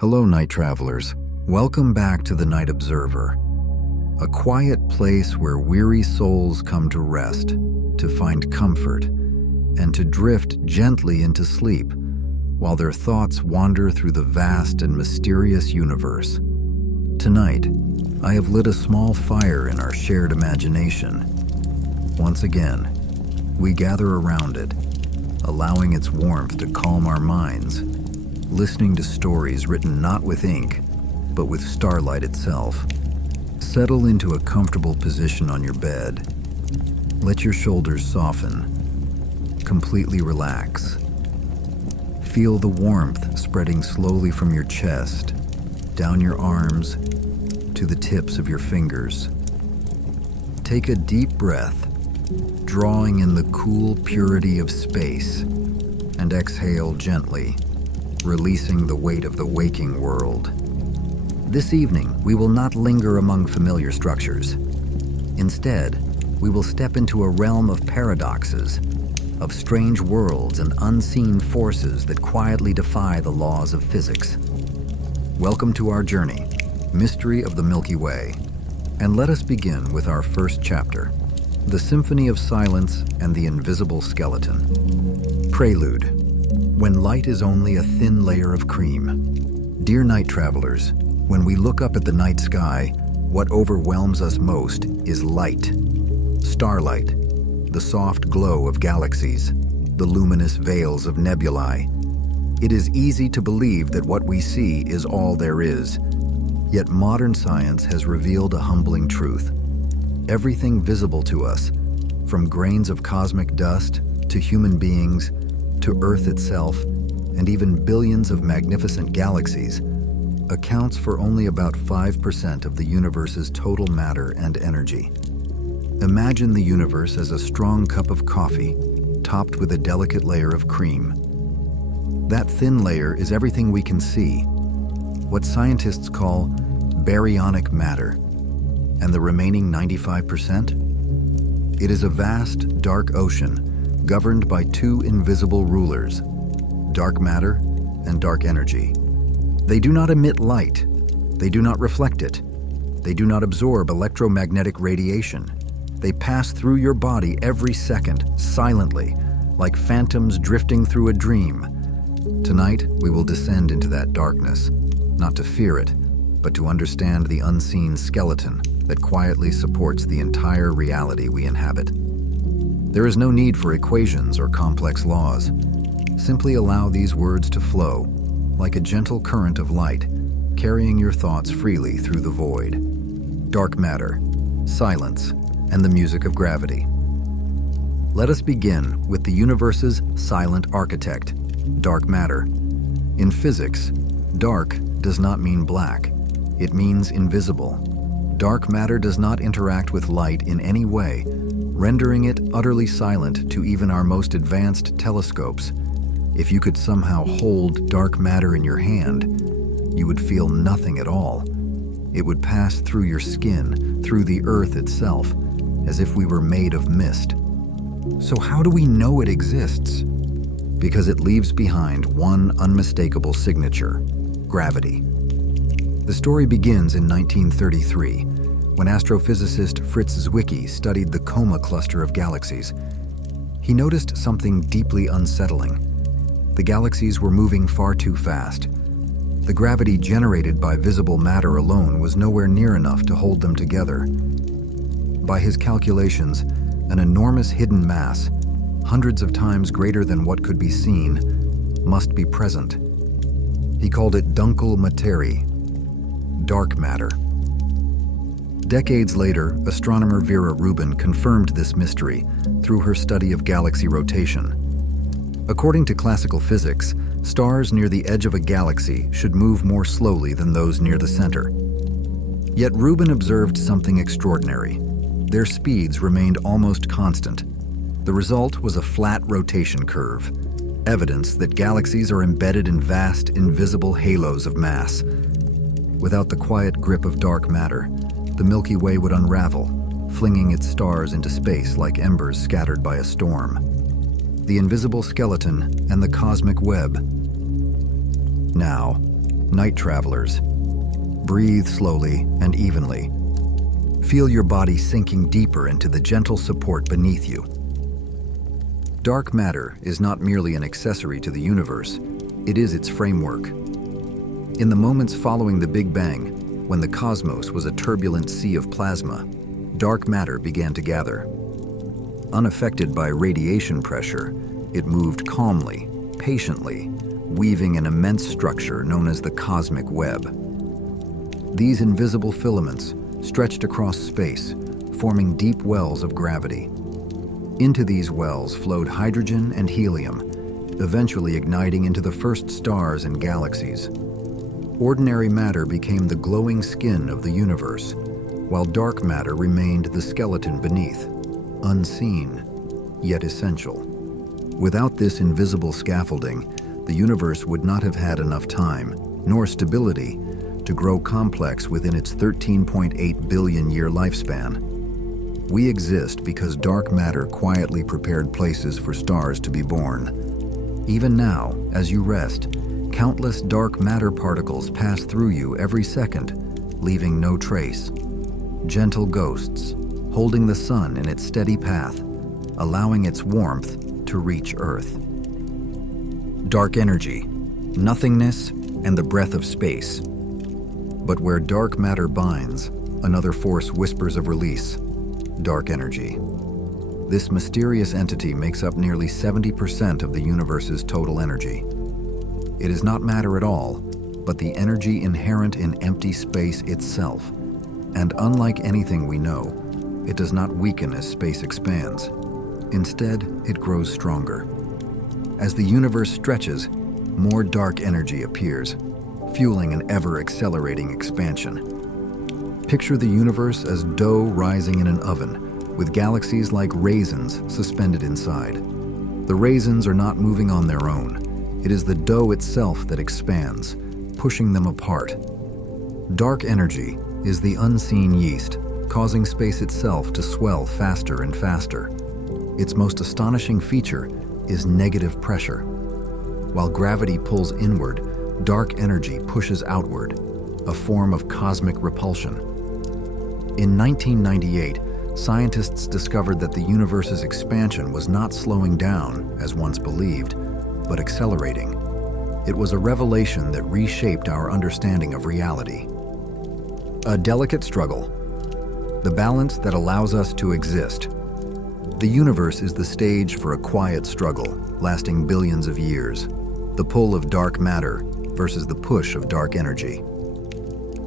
Hello, night travelers. Welcome back to the Night Observer, a quiet place where weary souls come to rest, to find comfort, and to drift gently into sleep while their thoughts wander through the vast and mysterious universe. Tonight, I have lit a small fire in our shared imagination. Once again, we gather around it, allowing its warmth to calm our minds, listening to stories written not with ink, but with starlight itself. Settle into a comfortable position on your bed. Let your shoulders soften. Completely relax. Feel the warmth spreading slowly from your chest, down your arms, to the tips of your fingers. Take a deep breath, drawing in the cool purity of space, and exhale gently, releasing the weight of the waking world. This evening, we will not linger among familiar structures. Instead, we will step into a realm of paradoxes, of strange worlds and unseen forces that quietly defy the laws of physics. Welcome to our journey, Mystery of the Milky Way. And let us begin with our first chapter, The Symphony of Silence and the Invisible Skeleton. Prelude. When light is only a thin layer of cream. Dear night travelers, when we look up at the night sky, what overwhelms us most is light. Starlight, the soft glow of galaxies, the luminous veils of nebulae. It is easy to believe that what we see is all there is. Yet modern science has revealed a humbling truth. Everything visible to us, from grains of cosmic dust to human beings, to Earth itself, and even billions of magnificent galaxies, accounts for only about 5% of the universe's total matter and energy. Imagine the universe as a strong cup of coffee, topped with a delicate layer of cream. That thin layer is everything we can see, what scientists call baryonic matter. And the remaining 95%? It is a vast, dark ocean governed by two invisible rulers, dark matter and dark energy. They do not emit light. They do not reflect it. They do not absorb electromagnetic radiation. They pass through your body every second, silently, like phantoms drifting through a dream. Tonight, we will descend into that darkness, not to fear it, but to understand the unseen skeleton that quietly supports the entire reality we inhabit. There is no need for equations or complex laws. Simply allow these words to flow, like a gentle current of light, carrying your thoughts freely through the void. Dark matter, silence, and the music of gravity. Let us begin with the universe's silent architect, dark matter. In physics, dark does not mean black. It means invisible. Dark matter does not interact with light in any way, rendering it utterly silent to even our most advanced telescopes. If you could somehow hold dark matter in your hand, you would feel nothing at all. It would pass through your skin, through the earth itself, as if we were made of mist. So how do we know it exists? Because it leaves behind one unmistakable signature: gravity. The story begins in 1933, when astrophysicist Fritz Zwicky studied the Coma cluster of galaxies. He noticed something deeply unsettling. The galaxies were moving far too fast. The gravity generated by visible matter alone was nowhere near enough to hold them together. By his calculations, an enormous hidden mass, hundreds of times greater than what could be seen, must be present. He called it Dunkel Materie, dark matter. Decades later, astronomer Vera Rubin confirmed this mystery through her study of galaxy rotation. According to classical physics, stars near the edge of a galaxy should move more slowly than those near the center. Yet Rubin observed something extraordinary. Their speeds remained almost constant. The result was a flat rotation curve, evidence that galaxies are embedded in vast, invisible halos of mass. Without the quiet grip of dark matter, the Milky Way would unravel, flinging its stars into space like embers scattered by a storm. The invisible skeleton and the cosmic web. Now, Night travelers, breathe slowly and evenly. Feel your body sinking deeper into the gentle support beneath you. Dark matter is not merely an accessory to the universe, it is its framework. In the moments following the Big Bang, when the cosmos was a turbulent sea of plasma, dark matter began to gather. Unaffected by radiation pressure, it moved calmly, patiently, weaving an immense structure known as the cosmic web. These invisible filaments stretched across space, forming deep wells of gravity. Into these wells flowed hydrogen and helium, eventually igniting into the first stars and galaxies. Ordinary matter became the glowing skin of the universe, while dark matter remained the skeleton beneath, unseen, yet essential. Without this invisible scaffolding, the universe would not have had enough time, nor stability, to grow complex within its 13.8 billion year lifespan. We exist because dark matter quietly prepared places for stars to be born. Even now, as you rest, countless dark matter particles pass through you every second, leaving no trace. Gentle ghosts, holding the sun in its steady path, allowing its warmth to reach Earth. Dark energy, nothingness, and the breath of space. But where dark matter binds, another force whispers of release: dark energy. This mysterious entity makes up nearly 70% of the universe's total energy. It is not matter at all, but the energy inherent in empty space itself. And unlike anything we know, it does not weaken as space expands. Instead, it grows stronger. As the universe stretches, more dark energy appears, fueling an ever-accelerating expansion. Picture the universe as dough rising in an oven, with galaxies like raisins suspended inside. The raisins are not moving on their own. It is the dough itself that expands, pushing them apart. Dark energy is the unseen yeast, causing space itself to swell faster and faster. Its most astonishing feature is negative pressure. While gravity pulls inward, dark energy pushes outward, a form of cosmic repulsion. In 1998, scientists discovered that the universe's expansion was not slowing down, as once believed, but accelerating. It was a revelation that reshaped our understanding of reality. A delicate struggle, the balance that allows us to exist. The universe is the stage for a quiet struggle, lasting billions of years. The pull of dark matter versus the push of dark energy.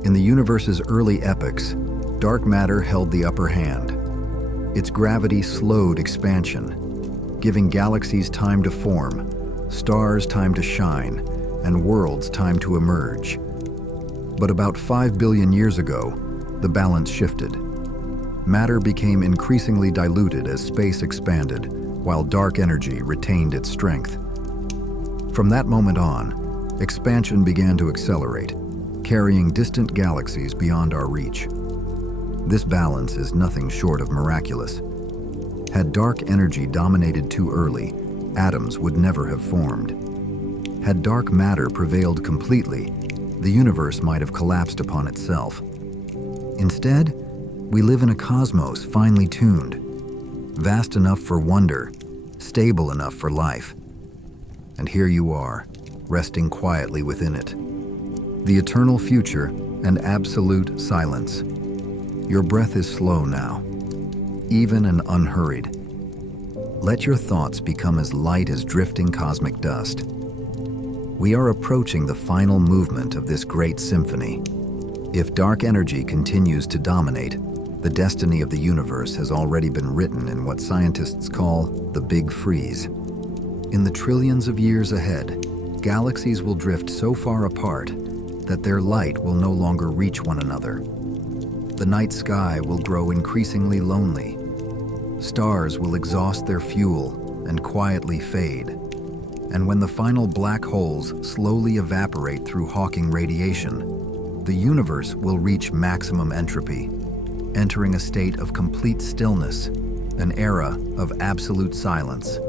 In the universe's early epochs, dark matter held the upper hand. Its gravity slowed expansion, giving galaxies time to form, stars time to shine, and worlds time to emerge. But about 5 billion years ago, the balance shifted. Matter became increasingly diluted as space expanded, while dark energy retained its strength. From that moment on, expansion began to accelerate, carrying distant galaxies beyond our reach. This balance is nothing short of miraculous. Had dark energy dominated too early, atoms would never have formed. Had dark matter prevailed completely, the universe might have collapsed upon itself. Instead, we live in a cosmos finely tuned, vast enough for wonder, stable enough for life. And here you are, resting quietly within it. The eternal future and absolute silence. Your breath is slow now, even and unhurried. Let your thoughts become as light as drifting cosmic dust. We are approaching the final movement of this great symphony. If dark energy continues to dominate, the destiny of the universe has already been written in what scientists call the Big Freeze. In the trillions of years ahead, galaxies will drift so far apart that their light will no longer reach one another. The night sky will grow increasingly lonely. Stars will exhaust their fuel and quietly fade. And when the final black holes slowly evaporate through Hawking radiation, the universe will reach maximum entropy, entering a state of complete stillness, an era of absolute silence.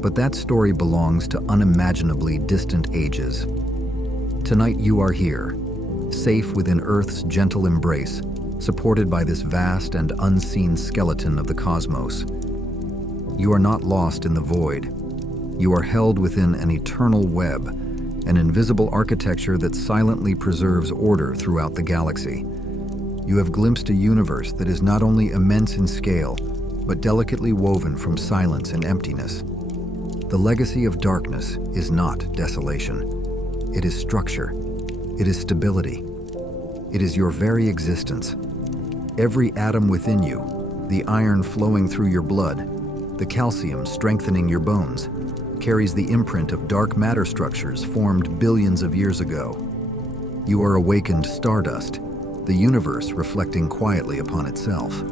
But that story belongs to unimaginably distant ages. Tonight you are here, safe within Earth's gentle embrace, supported by this vast and unseen skeleton of the cosmos. You are not lost in the void. You are held within an eternal web, an invisible architecture that silently preserves order throughout the galaxy. You have glimpsed a universe that is not only immense in scale, but delicately woven from silence and emptiness. The legacy of darkness is not desolation. It is structure. It is stability. It is your very existence. Every atom within you, the iron flowing through your blood, the calcium strengthening your bones, carries the imprint of dark matter structures formed billions of years ago. You are awakened stardust, the universe reflecting quietly upon itself.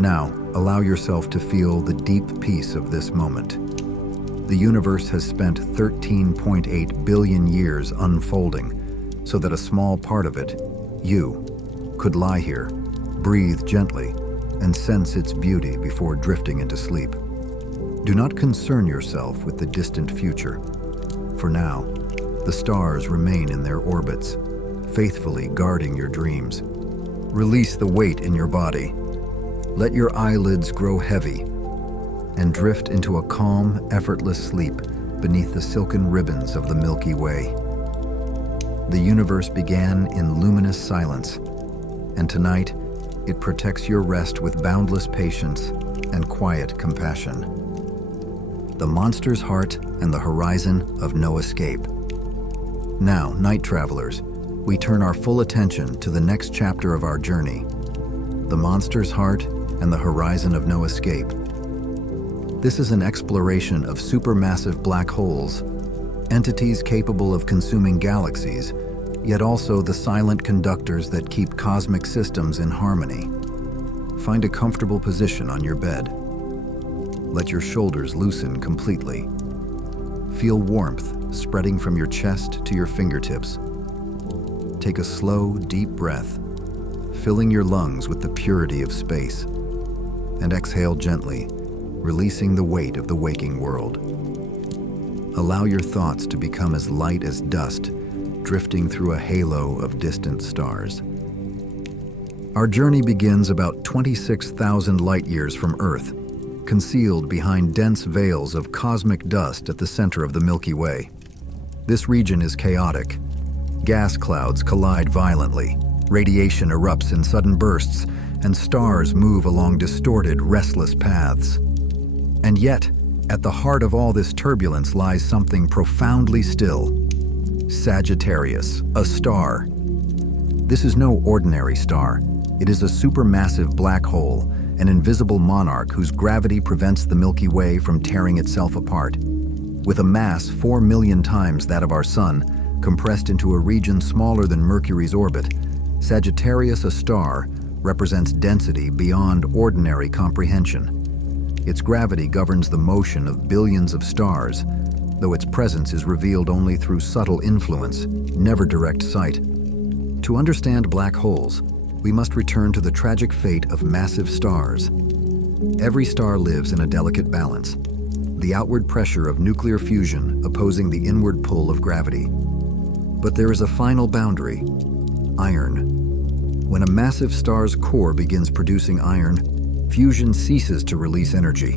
Now, allow yourself to feel the deep peace of this moment. The universe has spent 13.8 billion years unfolding, so that a small part of it, you, could lie here, breathe gently, and sense its beauty before drifting into sleep. Do not concern yourself with the distant future. For now, the stars remain in their orbits, faithfully guarding your dreams. Release the weight in your body. Let your eyelids grow heavy and drift into a calm, effortless sleep beneath the silken ribbons of the Milky Way. The universe began in luminous silence, and tonight it protects your rest with boundless patience and quiet compassion. The monster's heart and the horizon of no escape. Now, night travelers, we turn our full attention to the next chapter of our journey, the monster's heart and the horizon of no escape. This is an exploration of supermassive black holes, entities capable of consuming galaxies, yet also the silent conductors that keep cosmic systems in harmony. Find a comfortable position on your bed. Let your shoulders loosen completely. Feel warmth spreading from your chest to your fingertips. Take a slow, deep breath, filling your lungs with the purity of space, and exhale gently, releasing the weight of the waking world. Allow your thoughts to become as light as dust, drifting through a halo of distant stars. Our journey begins about 26,000 light-years from Earth, concealed behind dense veils of cosmic dust at the center of the Milky Way. This region is chaotic. Gas clouds collide violently, radiation erupts in sudden bursts, and stars move along distorted, restless paths. And yet, at the heart of all this turbulence lies something profoundly still. Sagittarius, a star. This is no ordinary star. It is a supermassive black hole, an invisible monarch whose gravity prevents the Milky Way from tearing itself apart. With a mass 4 million times that of our Sun, compressed into a region smaller than Mercury's orbit, Sagittarius, a star, represents density beyond ordinary comprehension. Its gravity governs the motion of billions of stars, though its presence is revealed only through subtle influence, never direct sight. To understand black holes, we must return to the tragic fate of massive stars. Every star lives in a delicate balance, the outward pressure of nuclear fusion opposing the inward pull of gravity. But there is a final boundary: iron. When a massive star's core begins producing iron, fusion ceases to release energy.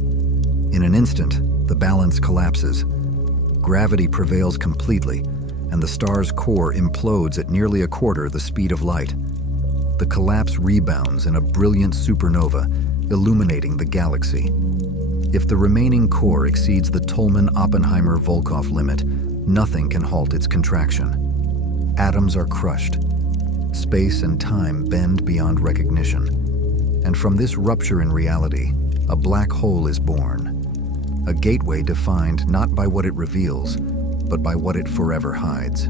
In an instant, the balance collapses. Gravity prevails completely, and the star's core implodes at nearly a quarter the speed of light. The collapse rebounds in a brilliant supernova, illuminating the galaxy. If the remaining core exceeds the Tolman-Oppenheimer-Volkoff limit, nothing can halt its contraction. Atoms are crushed. Space and time bend beyond recognition. And from this rupture in reality, a black hole is born. A gateway defined not by what it reveals, but by what it forever hides.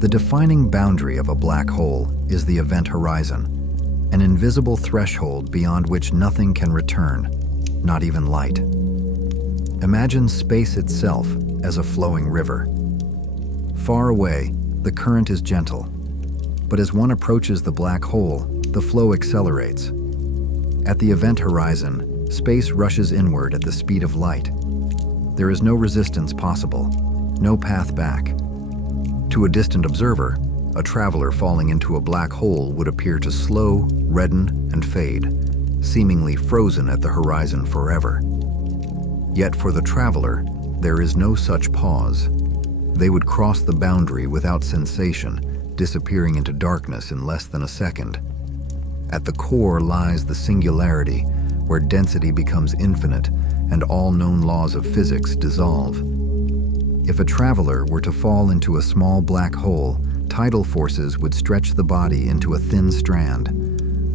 The defining boundary of a black hole is the event horizon, an invisible threshold beyond which nothing can return, not even light. Imagine space itself as a flowing river. Far away, the current is gentle, but as one approaches the black hole, the flow accelerates. At the event horizon, space rushes inward at the speed of light. There is no resistance possible, no path back. To a distant observer, a traveler falling into a black hole would appear to slow, redden, and fade, seemingly frozen at the horizon forever. Yet for the traveler, there is no such pause. They would cross the boundary without sensation, disappearing into darkness in less than a second. At the core lies the singularity, where density becomes infinite and all known laws of physics dissolve. If a traveler were to fall into a small black hole, tidal forces would stretch the body into a thin strand,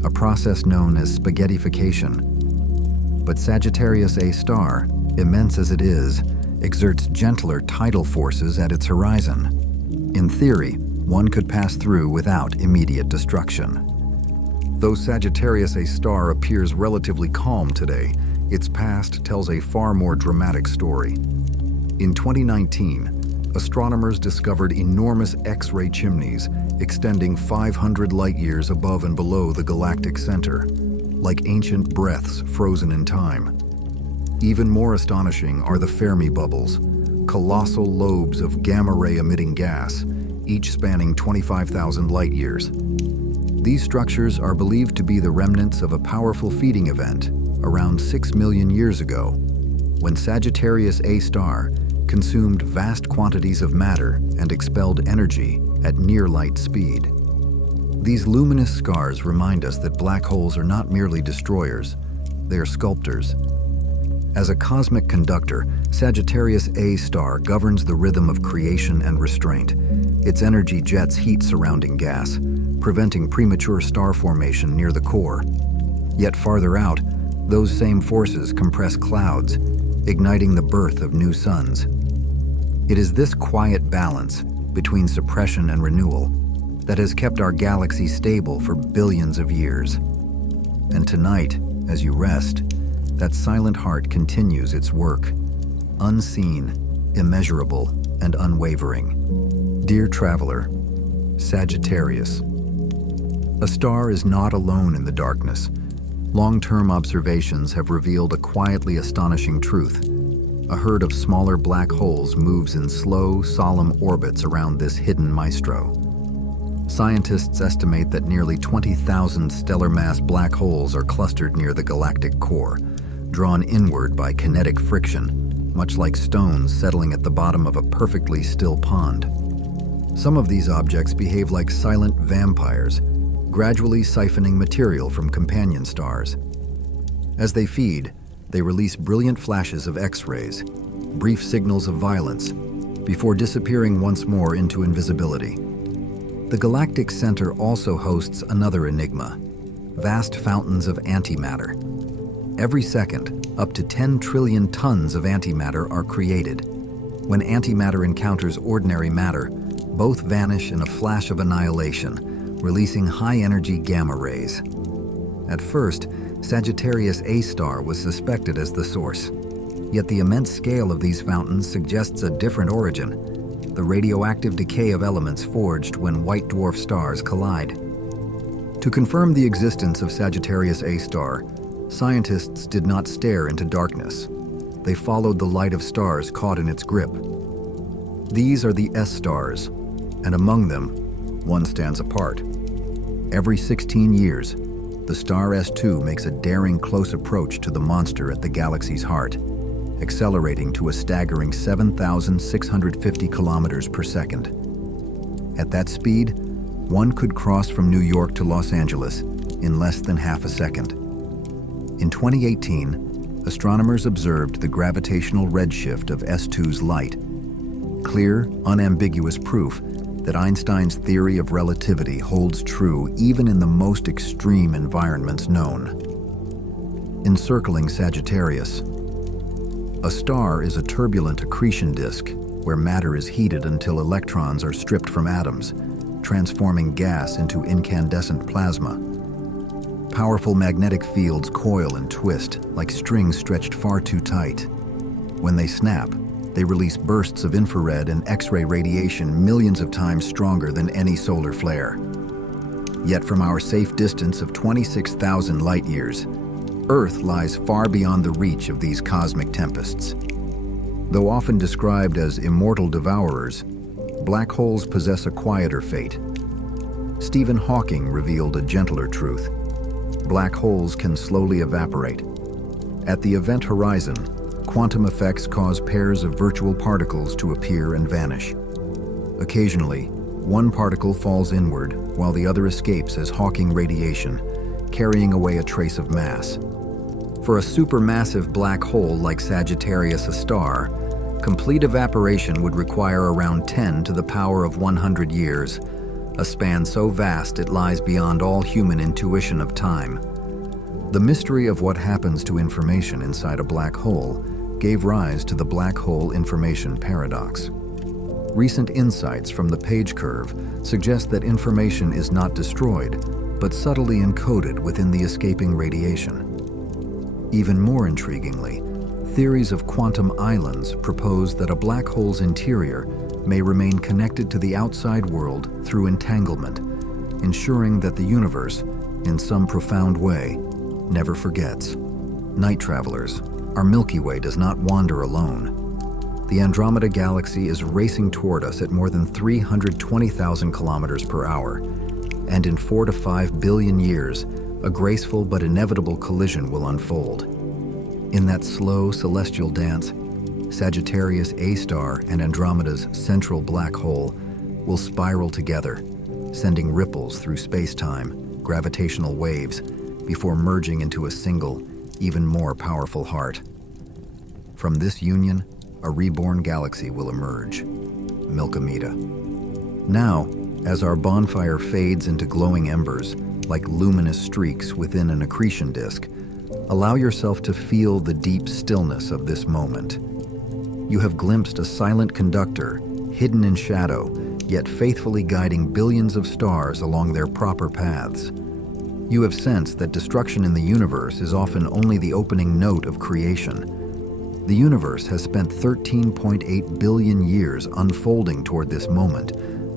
a process known as spaghettification. But Sagittarius A star, immense as it is, exerts gentler tidal forces at its horizon. In theory, one could pass through without immediate destruction. Though Sagittarius A star appears relatively calm today, its past tells a far more dramatic story. In 2019, astronomers discovered enormous X-ray chimneys extending 500 light-years above and below the galactic center, like ancient breaths frozen in time. Even more astonishing are the Fermi bubbles, colossal lobes of gamma-ray emitting gas, each spanning 25,000 light-years. These structures are believed to be the remnants of a powerful feeding event around 6 million years ago, when Sagittarius A star consumed vast quantities of matter and expelled energy at near-light speed. These luminous scars remind us that black holes are not merely destroyers, they are sculptors. As a cosmic conductor, Sagittarius A star governs the rhythm of creation and restraint. Its energy jets heat surrounding gas, preventing premature star formation near the core. Yet farther out, those same forces compress clouds, igniting the birth of new suns. It is this quiet balance between suppression and renewal that has kept our galaxy stable for billions of years. And tonight, as you rest, that silent heart continues its work, unseen, immeasurable, and unwavering. Dear traveler, Sagittarius. A star is not alone in the darkness. Long-term observations have revealed a quietly astonishing truth. A herd of smaller black holes moves in slow, solemn orbits around this hidden maestro. Scientists estimate that nearly 20,000 stellar mass black holes are clustered near the galactic core, drawn inward by kinetic friction, much like stones settling at the bottom of a perfectly still pond. Some of these objects behave like silent vampires, gradually siphoning material from companion stars. As they feed, they release brilliant flashes of X-rays, brief signals of violence, before disappearing once more into invisibility. The galactic center also hosts another enigma: vast fountains of antimatter. Every second, up to 10 trillion tons of antimatter are created. When antimatter encounters ordinary matter, both vanish in a flash of annihilation, releasing high-energy gamma rays. At first, Sagittarius A star was suspected as the source. Yet the immense scale of these fountains suggests a different origin: the radioactive decay of elements forged when white dwarf stars collide. To confirm the existence of Sagittarius A star, scientists did not stare into darkness. They followed the light of stars caught in its grip. These are the S stars, and among them, one stands apart. Every 16 years, the star S2 makes a daring close approach to the monster at the galaxy's heart, accelerating to a staggering 7,650 kilometers per second. At that speed, one could cross from New York to Los Angeles in less than half a second. In 2018, astronomers observed the gravitational redshift of S2's light, clear, unambiguous proof that Einstein's theory of relativity holds true even in the most extreme environments known. Encircling Sagittarius. A star is a turbulent accretion disk where matter is heated until electrons are stripped from atoms, transforming gas into incandescent plasma. Powerful magnetic fields coil and twist like strings stretched far too tight. When they snap, they release bursts of infrared and X-ray radiation millions of times stronger than any solar flare. Yet from our safe distance of 26,000 light-years, Earth lies far beyond the reach of these cosmic tempests. Though often described as immortal devourers, black holes possess a quieter fate. Stephen Hawking revealed a gentler truth. Black holes can slowly evaporate. At the event horizon, quantum effects cause pairs of virtual particles to appear and vanish. Occasionally, one particle falls inward while the other escapes as Hawking radiation, carrying away a trace of mass. For a supermassive black hole like Sagittarius, a star, complete evaporation would require around 10 to the power of 100 years, a span so vast it lies beyond all human intuition of time. The mystery of what happens to information inside a black hole gave rise to the black hole information paradox. Recent insights from the page curve suggest that information is not destroyed, but subtly encoded within the escaping radiation. Even more intriguingly, theories of quantum islands propose that a black hole's interior may remain connected to the outside world through entanglement, ensuring that the universe, in some profound way, never forgets. Night travelers, our Milky Way does not wander alone. The Andromeda Galaxy is racing toward us at more than 320,000 kilometers per hour, and in 4 to 5 billion years, a graceful but inevitable collision will unfold. In that slow celestial dance, Sagittarius A star and Andromeda's central black hole will spiral together, sending ripples through space-time, gravitational waves, before merging into a single, even more powerful heart. From this union, a reborn galaxy will emerge, Milky. Now, as our bonfire fades into glowing embers, like luminous streaks within an accretion disk, allow yourself to feel the deep stillness of this moment. You have glimpsed a silent conductor, hidden in shadow, yet faithfully guiding billions of stars along their proper paths. You have sensed that destruction in the universe is often only the opening note of creation. The universe has spent 13.8 billion years unfolding toward this moment,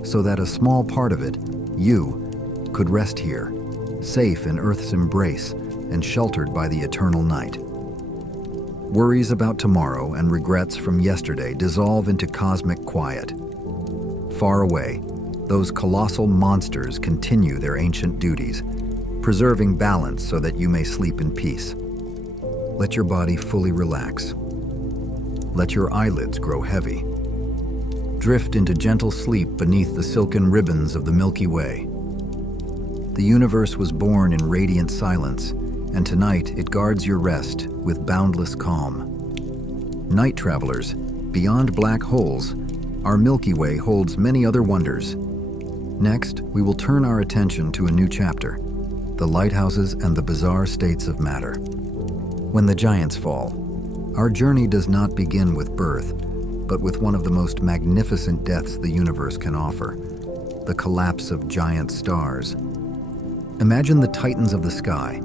so that a small part of it, you, could rest here, safe in Earth's embrace and sheltered by the eternal night. Worries about tomorrow and regrets from yesterday dissolve into cosmic quiet. Far away, those colossal monsters continue their ancient duties, preserving balance so that you may sleep in peace. Let your body fully relax. Let your eyelids grow heavy. Drift into gentle sleep beneath the silken ribbons of the Milky Way. The universe was born in radiant silence, and tonight it guards your rest with boundless calm. Night travelers, beyond black holes, our Milky Way holds many other wonders. Next, we will turn our attention to a new chapter, the lighthouses and the bizarre states of matter. When the giants fall, our journey does not begin with birth, but with one of the most magnificent deaths the universe can offer, the collapse of giant stars. Imagine the titans of the sky,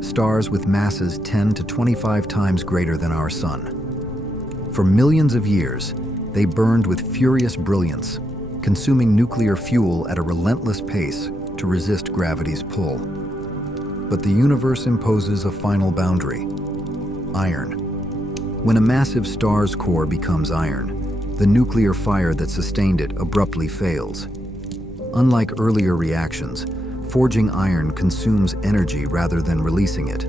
stars with masses 10 to 25 times greater than our sun. For millions of years, they burned with furious brilliance, consuming nuclear fuel at a relentless pace to resist gravity's pull. But the universe imposes a final boundary: iron. When a massive star's core becomes iron, the nuclear fire that sustained it abruptly fails. Unlike earlier reactions, forging iron consumes energy rather than releasing it.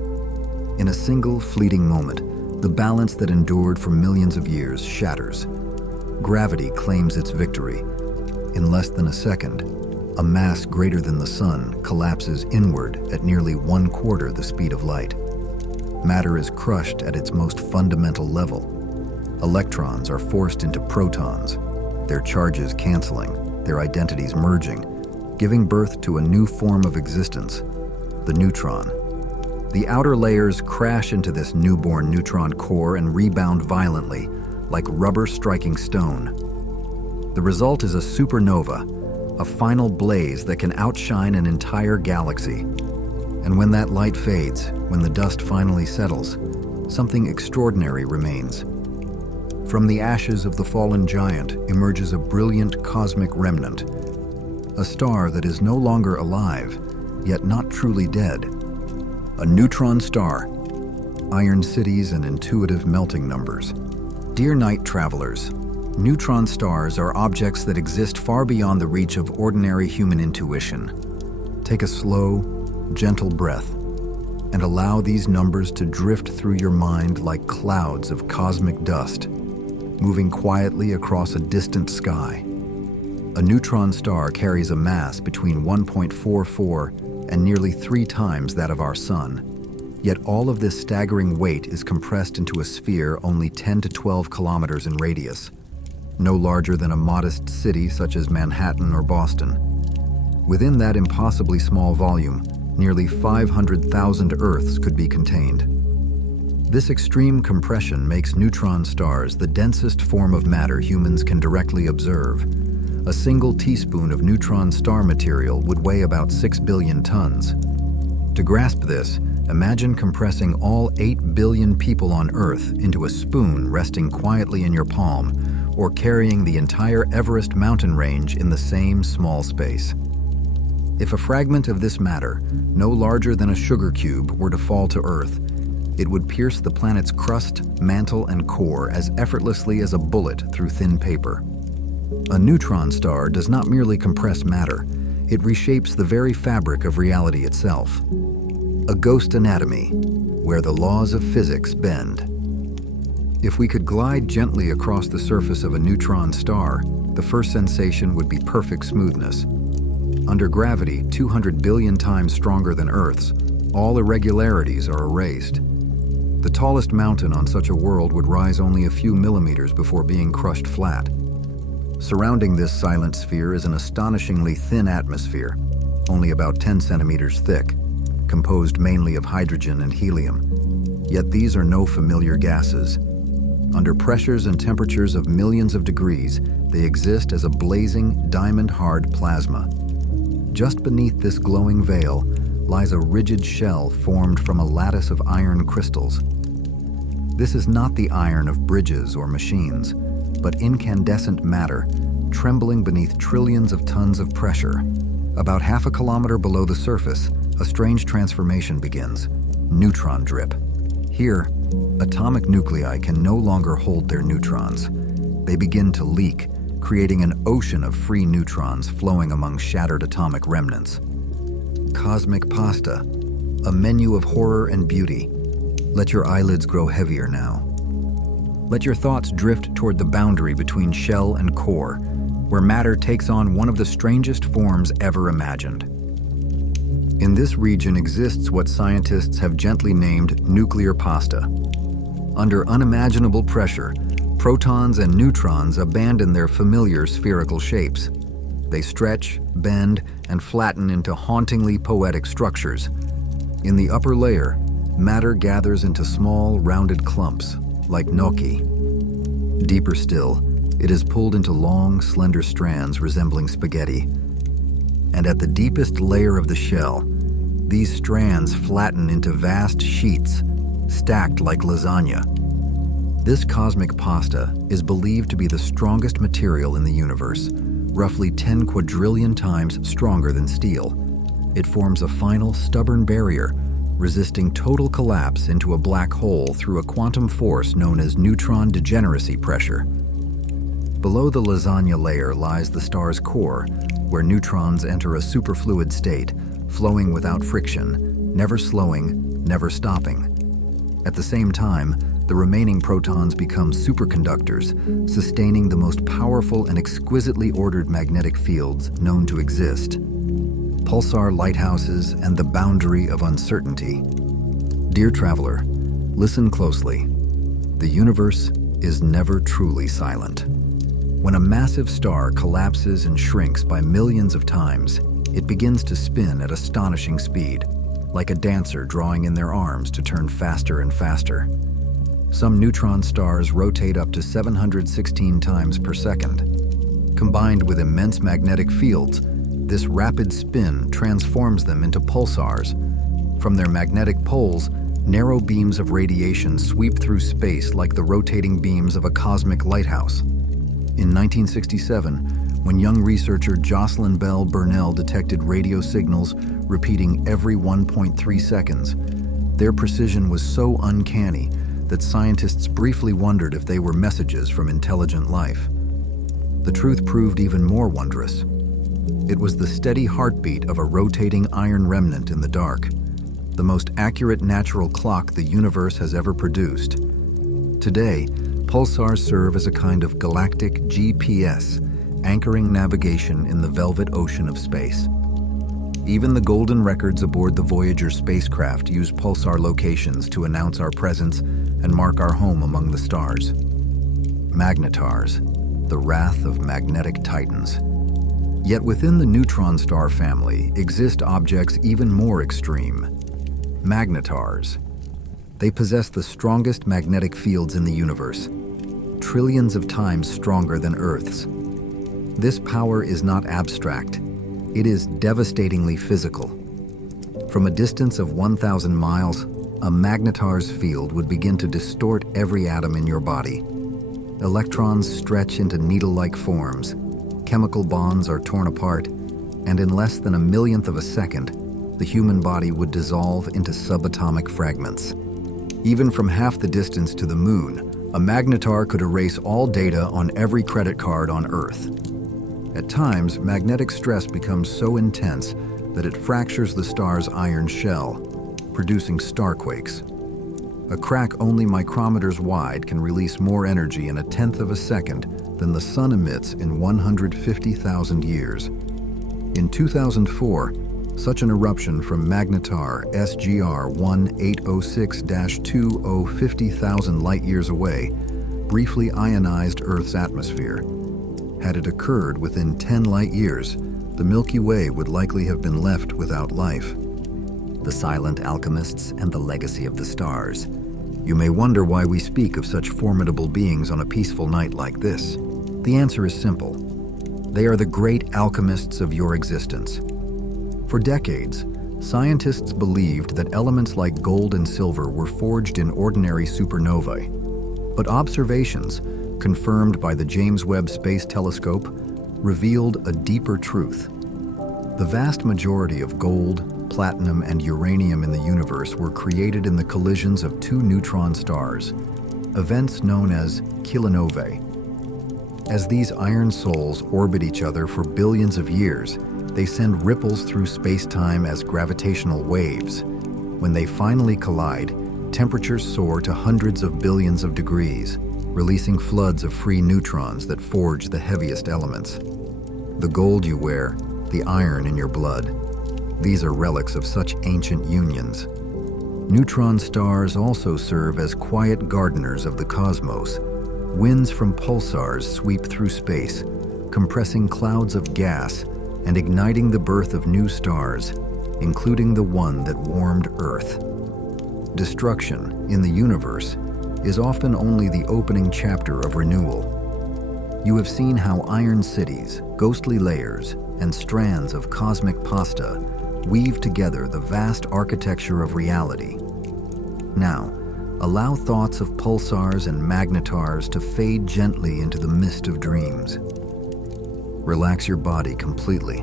In a single fleeting moment, the balance that endured for millions of years shatters. Gravity claims its victory. In less than a second, a mass greater than the sun collapses inward at nearly 1/4 the speed of light. Matter is crushed at its most fundamental level. Electrons are forced into protons, their charges canceling, their identities merging, giving birth to a new form of existence, the neutron. The outer layers crash into this newborn neutron core and rebound violently, like rubber striking stone. The result is a supernova, a final blaze that can outshine an entire galaxy. And when that light fades, when the dust finally settles, something extraordinary remains. From the ashes of the fallen giant emerges a brilliant cosmic remnant, a star that is no longer alive, yet not truly dead. A neutron star, iron cities and intuitive melting numbers. Dear night travelers, Neutron stars are objects that exist far beyond the reach of ordinary human intuition. Take a slow, gentle breath and allow these numbers to drift through your mind like clouds of cosmic dust, moving quietly across a distant sky. A neutron star carries a mass between 1.44 and nearly 3 times that of our Sun. Yet all of this staggering weight is compressed into a sphere only 10 to 12 kilometers in radius, no larger than a modest city such as Manhattan or Boston. Within that impossibly small volume, nearly 500,000 Earths could be contained. This extreme compression makes neutron stars the densest form of matter humans can directly observe. A single teaspoon of neutron star material would weigh about 6 billion tons. To grasp this, imagine compressing all 8 billion people on Earth into a spoon resting quietly in your palm, or carrying the entire Everest mountain range in the same small space. If a fragment of this matter, no larger than a sugar cube, were to fall to Earth, it would pierce the planet's crust, mantle, and core as effortlessly as a bullet through thin paper. A neutron star does not merely compress matter, it reshapes the very fabric of reality itself. A ghost anatomy, where the laws of physics bend. If we could glide gently across the surface of a neutron star, the first sensation would be perfect smoothness. Under gravity 200 billion times stronger than Earth's, all irregularities are erased. The tallest mountain on such a world would rise only a few millimeters before being crushed flat. Surrounding this silent sphere is an astonishingly thin atmosphere, only about 10 centimeters thick, composed mainly of hydrogen and helium. Yet these are no familiar gases. Under pressures and temperatures of millions of degrees, they exist as a blazing, diamond-hard plasma. Just beneath this glowing veil lies a rigid shell formed from a lattice of iron crystals. This is not the iron of bridges or machines, but incandescent matter, trembling beneath trillions of tons of pressure. About half a kilometer below the surface, a strange transformation begins: neutron drip. Here, atomic nuclei can no longer hold their neutrons. They begin to leak, creating an ocean of free neutrons flowing among shattered atomic remnants. Cosmic pasta, a menu of horror and beauty. Let your eyelids grow heavier now. Let your thoughts drift toward the boundary between shell and core, where matter takes on one of the strangest forms ever imagined. In this region exists what scientists have gently named nuclear pasta. Under unimaginable pressure, protons and neutrons abandon their familiar spherical shapes. They stretch, bend, and flatten into hauntingly poetic structures. In the upper layer, matter gathers into small, rounded clumps, like gnocchi. Deeper still, it is pulled into long, slender strands resembling spaghetti. And at the deepest layer of the shell, these strands flatten into vast sheets, stacked like lasagna. This cosmic pasta is believed to be the strongest material in the universe, roughly 10 quadrillion times stronger than steel. It forms a final, stubborn barrier, resisting total collapse into a black hole through a quantum force known as neutron degeneracy pressure. Below the lasagna layer lies the star's core, where neutrons enter a superfluid state, flowing without friction, never slowing, never stopping. At the same time, the remaining protons become superconductors, sustaining the most powerful and exquisitely ordered magnetic fields known to exist. Pulsar lighthouses and the boundary of uncertainty. Dear traveler, listen closely. The universe is never truly silent. When a massive star collapses and shrinks by millions of times, it begins to spin at astonishing speed, like a dancer drawing in their arms to turn faster and faster. Some neutron stars rotate up to 716 times per second. Combined with immense magnetic fields, this rapid spin transforms them into pulsars. From their magnetic poles, narrow beams of radiation sweep through space like the rotating beams of a cosmic lighthouse. In 1967, when young researcher Jocelyn Bell Burnell detected radio signals repeating every 1.3 seconds, their precision was so uncanny that scientists briefly wondered if they were messages from intelligent life. the truth proved even more wondrous. It was the steady heartbeat of a rotating iron remnant in the dark, the most accurate natural clock the universe has ever produced. Today, pulsars serve as a kind of galactic GPS, anchoring navigation in the velvet ocean of space. Even the golden records aboard the Voyager spacecraft use pulsar locations to announce our presence and mark our home among the stars. Magnetars, the wrath of magnetic titans. Yet within the neutron star family exist objects even more extreme. Magnetars. They possess the strongest magnetic fields in the universe, trillions of times stronger than Earth's. This power is not abstract. It is devastatingly physical. From a distance of 1,000 miles, a magnetar's field would begin to distort every atom in your body. Electrons stretch into needle-like forms, chemical bonds are torn apart, and in less than a millionth of a second, the human body would dissolve into subatomic fragments. Even from half the distance to the moon, a magnetar could erase all data on every credit card on Earth. At times, magnetic stress becomes so intense that it fractures the star's iron shell, producing starquakes. A crack only micrometers wide can release more energy in a tenth of a second than the sun emits in 150,000 years. In 2004, such an eruption from magnetar SGR 1806-20 50,000 light-years away briefly ionized Earth's atmosphere. Had it occurred within 10 light-years, the Milky Way would likely have been left without life. The silent alchemists and the legacy of the stars. You may wonder why we speak of such formidable beings on a peaceful night like this. The answer is simple. They are the great alchemists of your existence. For decades, scientists believed that elements like gold and silver were forged in ordinary supernovae. But observations, confirmed by the James Webb Space Telescope, revealed a deeper truth. The vast majority of gold, platinum, and uranium in the universe were created in the collisions of two neutron stars, events known as kilonovae. As these iron souls orbit each other for billions of years, they send ripples through space-time as gravitational waves. When they finally collide, temperatures soar to hundreds of billions of degrees, releasing floods of free neutrons that forge the heaviest elements. The gold you wear, the iron in your blood. These are relics of such ancient unions. Neutron stars also serve as quiet gardeners of the cosmos. Winds from pulsars sweep through space, compressing clouds of gas and igniting the birth of new stars, including the one that warmed Earth. Destruction in the universe is often only the opening chapter of renewal. You have seen how iron cities, ghostly layers, and strands of cosmic pasta weave together the vast architecture of reality. Now, allow thoughts of pulsars and magnetars to fade gently into the mist of dreams. Relax your body completely.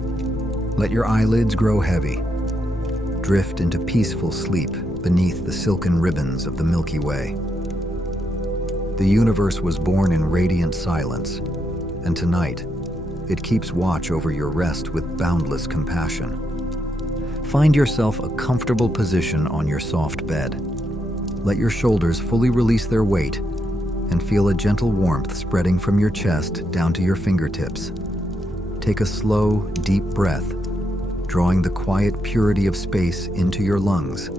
Let your eyelids grow heavy. Drift into peaceful sleep beneath the silken ribbons of the Milky Way. The universe was born in radiant silence, and tonight, it keeps watch over your rest with boundless compassion. Find yourself a comfortable position on your soft bed. Let your shoulders fully release their weight and feel a gentle warmth spreading from your chest down to your fingertips. Take a slow, deep breath, drawing the quiet purity of space into your lungs.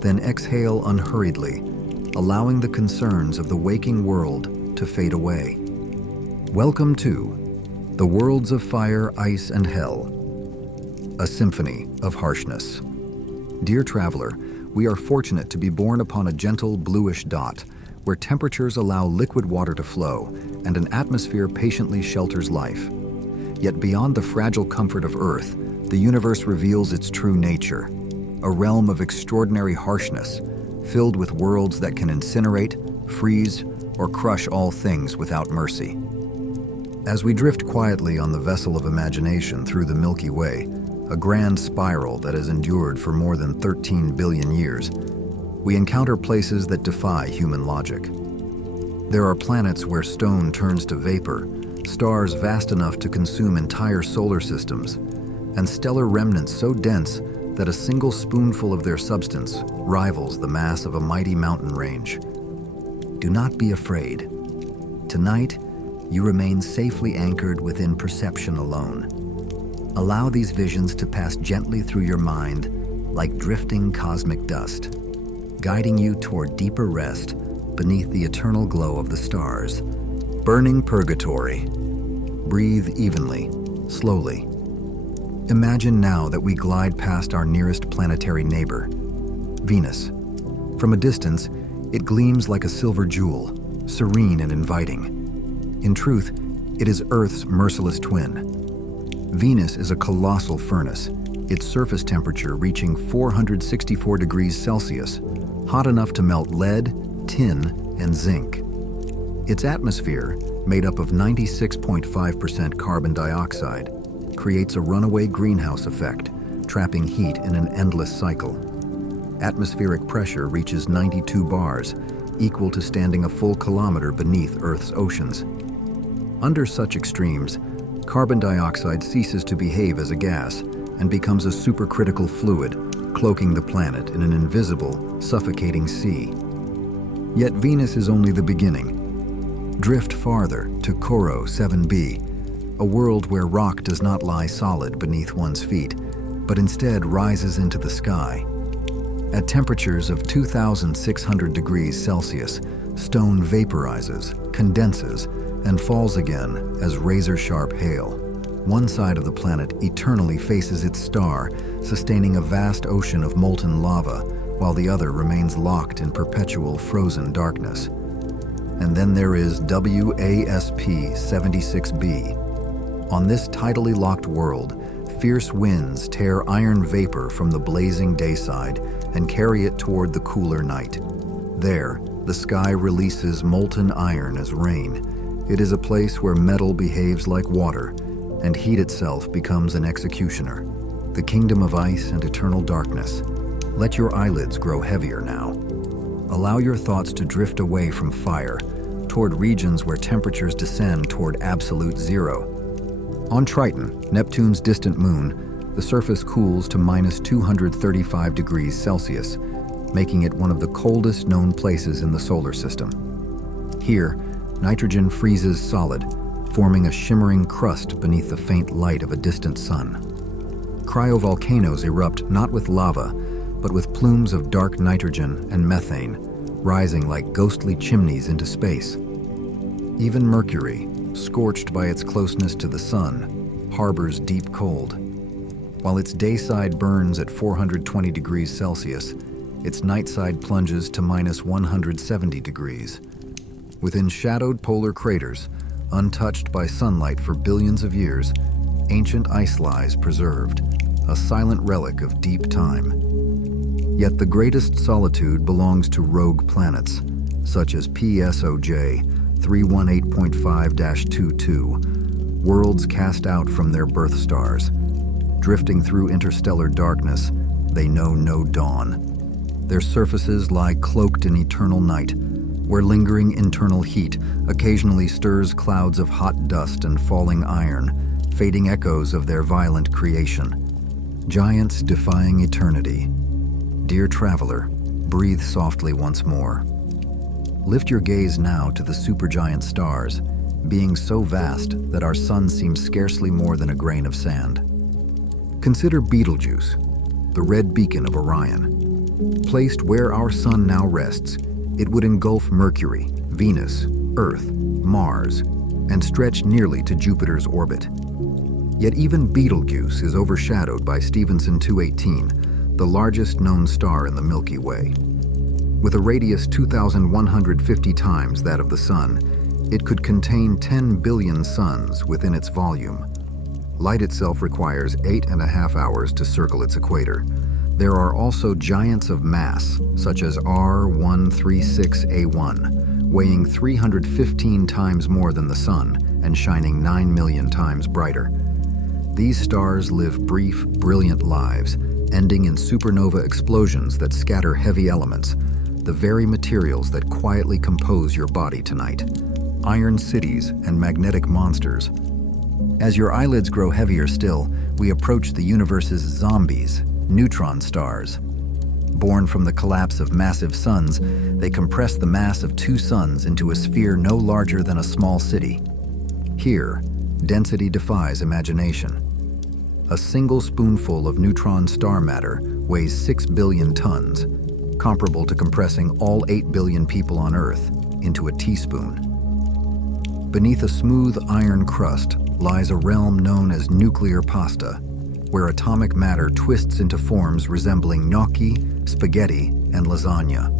Then exhale unhurriedly, allowing the concerns of the waking world to fade away. Welcome to the worlds of fire, ice, and hell, a symphony of harshness. Dear traveler, we are fortunate to be born upon a gentle bluish dot where temperatures allow liquid water to flow and an atmosphere patiently shelters life. Yet beyond the fragile comfort of Earth, the universe reveals its true nature, a realm of extraordinary harshness, filled with worlds that can incinerate, freeze, or crush all things without mercy. As we drift quietly on the vessel of imagination through the Milky Way, a grand spiral that has endured for more than 13 billion years, we encounter places that defy human logic. There are planets where stone turns to vapor, stars vast enough to consume entire solar systems, and stellar remnants so dense that a single spoonful of their substance rivals the mass of a mighty mountain range. Do not be afraid. Tonight, you remain safely anchored within perception alone. Allow these visions to pass gently through your mind like drifting cosmic dust, guiding you toward deeper rest beneath the eternal glow of the stars. Burning purgatory. Breathe evenly, slowly. Imagine now that we glide past our nearest planetary neighbor, Venus. From a distance, it gleams like a silver jewel, serene and inviting. In truth, it is Earth's merciless twin. Venus is a colossal furnace, its surface temperature reaching 464 degrees Celsius, hot enough to melt lead, tin, and zinc. Its atmosphere, made up of 96.5% carbon dioxide, creates a runaway greenhouse effect, trapping heat in an endless cycle. Atmospheric pressure reaches 92 bars, equal to standing a full kilometer beneath Earth's oceans. Under such extremes, carbon dioxide ceases to behave as a gas and becomes a supercritical fluid, cloaking the planet in an invisible, suffocating sea. Yet Venus is only the beginning. Drift farther to Coro 7b, a world where rock does not lie solid beneath one's feet, but instead rises into the sky. At temperatures of 2,600 degrees Celsius, stone vaporizes, condenses, and falls again as razor-sharp hail. One side of the planet eternally faces its star, sustaining a vast ocean of molten lava, while the other remains locked in perpetual frozen darkness. And then there is WASP-76b. On this tidally locked world, fierce winds tear iron vapor from the blazing dayside and carry it toward the cooler night. There, the sky releases molten iron as rain. It is a place where metal behaves like water, and heat itself becomes an executioner. The kingdom of ice and eternal darkness. Let your eyelids grow heavier now. Allow your thoughts to drift away from fire, toward regions where temperatures descend toward absolute zero. On Triton, Neptune's distant moon, the surface cools to minus 235 degrees Celsius, making it one of the coldest known places in the solar system. Here, nitrogen freezes solid, forming a shimmering crust beneath the faint light of a distant sun. Cryovolcanoes erupt not with lava, but with plumes of dark nitrogen and methane, rising like ghostly chimneys into space. Even Mercury, scorched by its closeness to the sun, harbors deep cold. While its dayside burns at 420 degrees Celsius, its nightside plunges to minus 170 degrees. Within shadowed polar craters, untouched by sunlight for billions of years, ancient ice lies preserved, a silent relic of deep time. Yet the greatest solitude belongs to rogue planets, such as PSOJ 318.5-22, worlds cast out from their birth stars. Drifting through interstellar darkness, they know no dawn. Their surfaces lie cloaked in eternal night, where lingering internal heat occasionally stirs clouds of hot dust and falling iron, fading echoes of their violent creation. Giants defying eternity. Dear traveler, breathe softly once more. Lift your gaze now to the supergiant stars, being so vast that our sun seems scarcely more than a grain of sand. Consider Betelgeuse, the red beacon of Orion. Placed where our sun now rests, it would engulf Mercury, Venus, Earth, Mars, and stretch nearly to Jupiter's orbit. Yet even Betelgeuse is overshadowed by Stephenson 218, the largest known star in the Milky Way. With a radius 2,150 times that of the Sun, it could contain 10 billion suns within its volume. Light itself requires 8.5 hours to circle its equator. There are also giants of mass, such as R136A1, weighing 315 times more than the Sun and shining 9 million times brighter. These stars live brief, brilliant lives, ending in supernova explosions that scatter heavy elements, the very materials that quietly compose your body tonight. iron cities, and magnetic monsters. As your eyelids grow heavier still, we approach the universe's zombies, neutron stars. Born from the collapse of massive suns, they compress the mass of two suns into a sphere no larger than a small city. Here, density defies imagination. A single spoonful of neutron star matter weighs 6 billion tons, comparable to compressing all 8 billion people on Earth into a teaspoon. Beneath a smooth iron crust lies a realm known as nuclear pasta, where atomic matter twists into forms resembling gnocchi, spaghetti, and lasagna.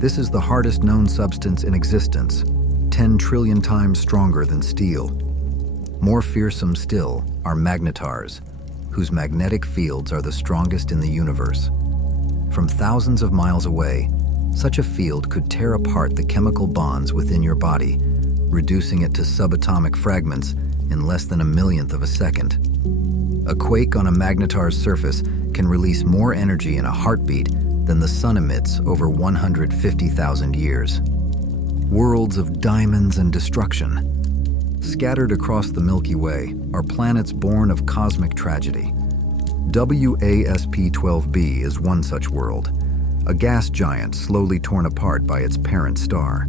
This is the hardest known substance in existence, 10 trillion times stronger than steel. More fearsome still are magnetars, whose magnetic fields are the strongest in the universe. From thousands of miles away, such a field could tear apart the chemical bonds within your body, reducing it to subatomic fragments in less than a millionth of a second. A quake on a magnetar's surface can release more energy in a heartbeat than the sun emits over 150,000 years. Worlds of diamonds and destruction. Scattered across the Milky Way are planets born of cosmic tragedy. WASP-12b is one such world, a gas giant slowly torn apart by its parent star.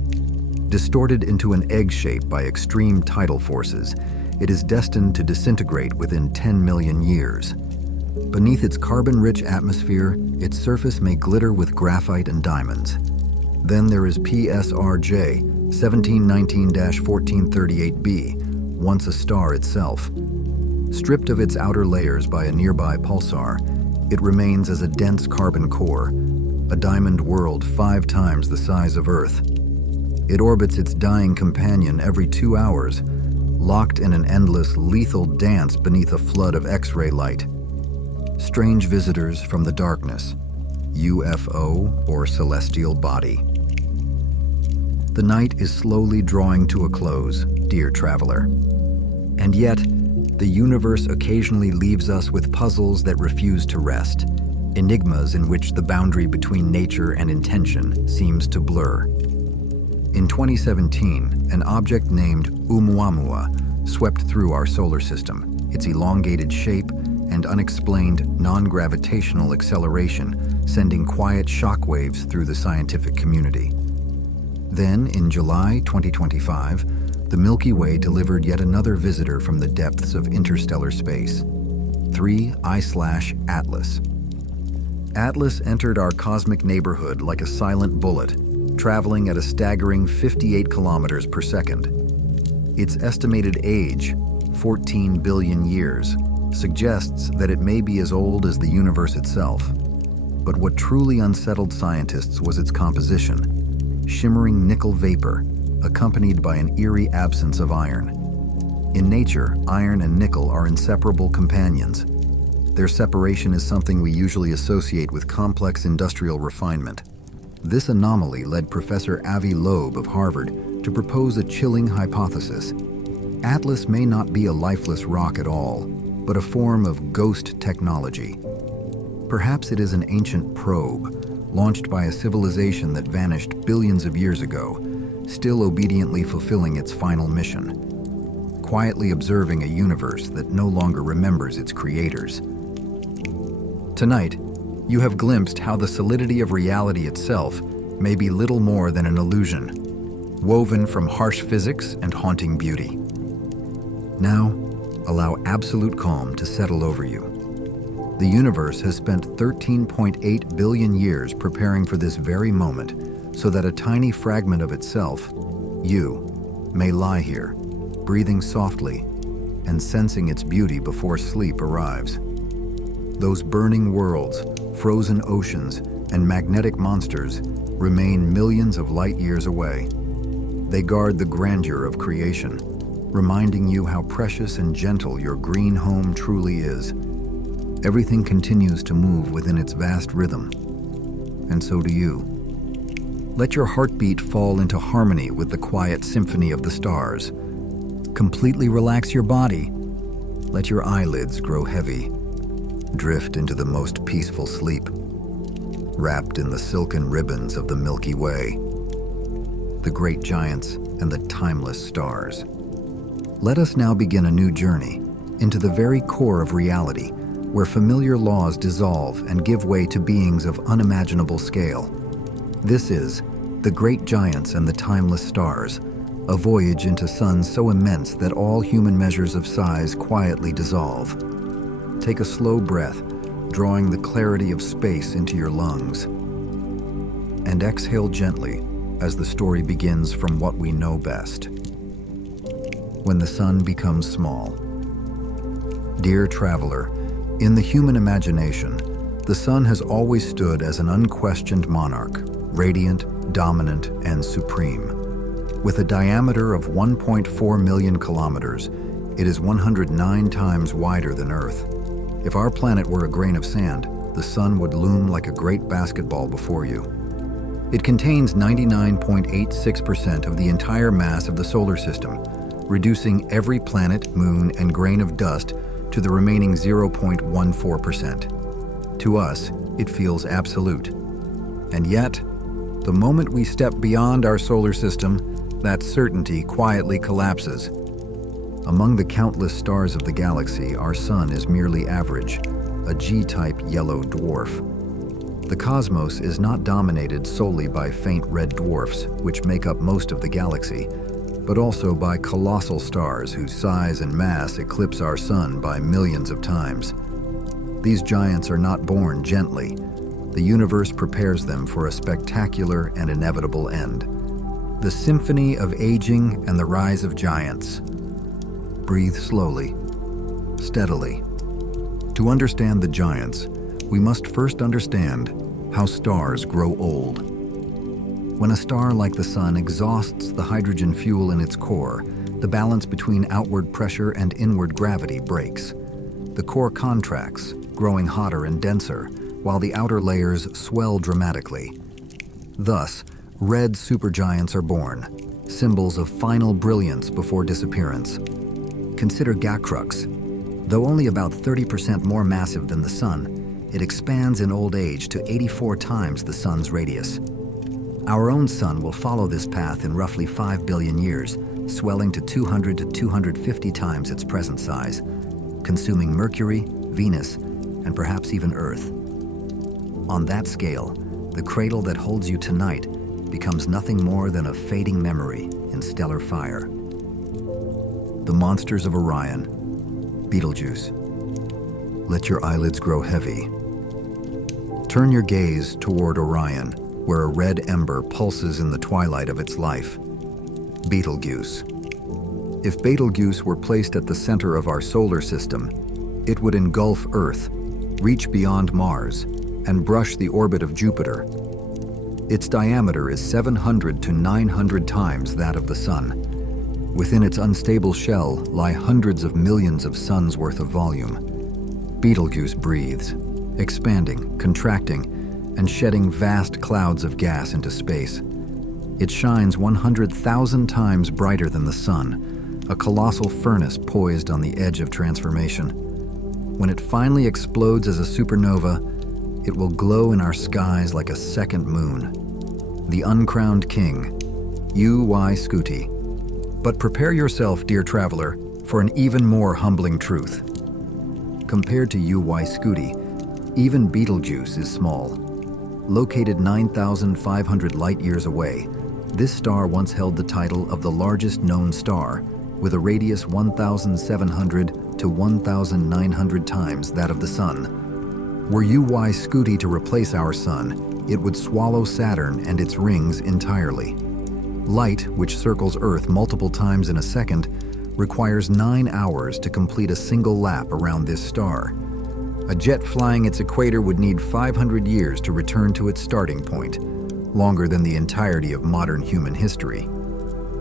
Distorted into an egg shape by extreme tidal forces, it is destined to disintegrate within 10 million years. Beneath its carbon-rich atmosphere, its surface may glitter with graphite and diamonds. Then there is PSRJ 1719-1438b, once a star itself. Stripped of its outer layers by a nearby pulsar, it remains as a dense carbon core, a diamond world 5 times the size of Earth. It orbits its dying companion every 2 hours, locked in an endless, lethal dance beneath a flood of X-ray light. Strange visitors from the darkness, UFO or celestial body. The night is slowly drawing to a close, dear traveler. And yet, the universe occasionally leaves us with puzzles that refuse to rest, enigmas in which the boundary between nature and intention seems to blur. In 2017, an object named Oumuamua swept through our solar system, its elongated shape and unexplained non-gravitational acceleration sending quiet shockwaves through the scientific community. Then, in July 2025, the Milky Way delivered yet another visitor from the depths of interstellar space, 3I/Atlas. Atlas entered our cosmic neighborhood like a silent bullet, traveling at a staggering 58 kilometers per second. Its estimated age, 14 billion years, suggests that it may be as old as the universe itself. But what truly unsettled scientists was its composition: shimmering nickel vapor, accompanied by an eerie absence of iron. In nature, iron and nickel are inseparable companions. Their separation is something we usually associate with complex industrial refinement. This anomaly led Professor Avi Loeb of Harvard to propose a chilling hypothesis. Atlas may not be a lifeless rock at all, but a form of ghost technology. Perhaps it is an ancient probe, launched by a civilization that vanished billions of years ago, still obediently fulfilling its final mission, quietly observing a universe that no longer remembers its creators. Tonight, you have glimpsed how the solidity of reality itself may be little more than an illusion, woven from harsh physics and haunting beauty. Now, allow absolute calm to settle over you. The universe has spent 13.8 billion years preparing for this very moment so that a tiny fragment of itself, you, may lie here, breathing softly and sensing its beauty before sleep arrives. Those burning worlds, frozen oceans, and magnetic monsters remain millions of light years away. They guard the grandeur of creation, reminding you how precious and gentle your green home truly is. Everything continues to move within its vast rhythm, and so do you. Let your heartbeat fall into harmony with the quiet symphony of the stars. Completely relax your body. Let your eyelids grow heavy. Drift into the most peaceful sleep, wrapped in the silken ribbons of the Milky Way. The great giants, and the timeless stars. Let us now begin a new journey into the very core of reality, where familiar laws dissolve and give way to beings of unimaginable scale. This is The Great Giants and the Timeless Stars, a voyage into suns so immense that all human measures of size quietly dissolve. Take a slow breath, drawing the clarity of space into your lungs. And exhale gently as the story begins from what we know best. When the sun becomes small. Dear traveler, in the human imagination, the sun has always stood as an unquestioned monarch, radiant, dominant, and supreme. With a diameter of 1.4 million kilometers, it is 109 times wider than Earth. If our planet were a grain of sand, the sun would loom like a great basketball before you. It contains 99.86% of the entire mass of the solar system, reducing every planet, moon, and grain of dust to the remaining 0.14%. To us, it feels absolute. And yet, the moment we step beyond our solar system, that certainty quietly collapses. Among the countless stars of the galaxy, our sun is merely average, a G-type yellow dwarf. The cosmos is not dominated solely by faint red dwarfs, which make up most of the galaxy, but also by colossal stars whose size and mass eclipse our sun by millions of times. These giants are not born gently. The universe prepares them for a spectacular and inevitable end. The symphony of aging and the rise of giants. Breathe slowly, steadily. To understand the giants, we must first understand how stars grow old. When a star like the sun exhausts the hydrogen fuel in its core, the balance between outward pressure and inward gravity breaks. The core contracts, growing hotter and denser, while the outer layers swell dramatically. Thus, red supergiants are born, symbols of final brilliance before disappearance. Consider Gacrux. Though only about 30% more massive than the sun, it expands in old age to 84 times the sun's radius. Our own sun will follow this path in roughly 5 billion years, swelling to 200 to 250 times its present size, consuming Mercury, Venus, and perhaps even Earth. On that scale, the cradle that holds you tonight becomes nothing more than a fading memory in stellar fire. The monsters of Orion. Betelgeuse. Let your eyelids grow heavy. Turn your gaze toward Orion, where a red ember pulses in the twilight of its life. Betelgeuse. If Betelgeuse were placed at the center of our solar system, it would engulf Earth, reach beyond Mars, and brush the orbit of Jupiter. Its diameter is 700 to 900 times that of the Sun. Within its unstable shell lie hundreds of millions of suns worth of volume. Betelgeuse breathes, expanding, contracting, and shedding vast clouds of gas into space. It shines 100,000 times brighter than the sun, a colossal furnace poised on the edge of transformation. When it finally explodes as a supernova, it will glow in our skies like a second moon. The uncrowned king, U.Y. Scuti. But prepare yourself, dear traveler, for an even more humbling truth. Compared to U.Y. Scuti, even Betelgeuse is small. Located 9,500 light-years away, this star once held the title of the largest known star, with a radius 1,700 to 1,900 times that of the Sun. Were U.Y. Scuti to replace our Sun, it would swallow Saturn and its rings entirely. Light, which circles Earth multiple times in a second, requires 9 hours to complete a single lap around this star. A jet flying its equator would need 500 years to return to its starting point, longer than the entirety of modern human history.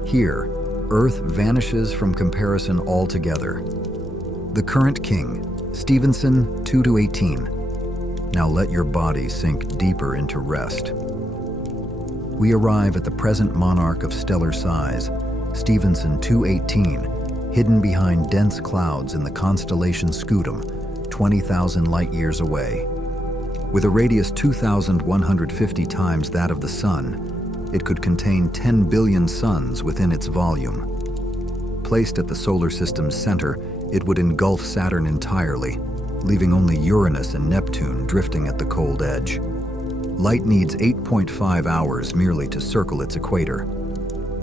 Here, Earth vanishes from comparison altogether. The current king, Stevenson 2-18. Now let your body sink deeper into rest. We arrive at the present monarch of stellar size, Stevenson 2-18, hidden behind dense clouds in the constellation Scutum, 20,000 light-years away. With a radius 2,150 times that of the Sun, it could contain 10 billion suns within its volume. Placed at the solar system's center, it would engulf Saturn entirely, leaving only Uranus and Neptune drifting at the cold edge. Light needs 8.5 hours merely to circle its equator.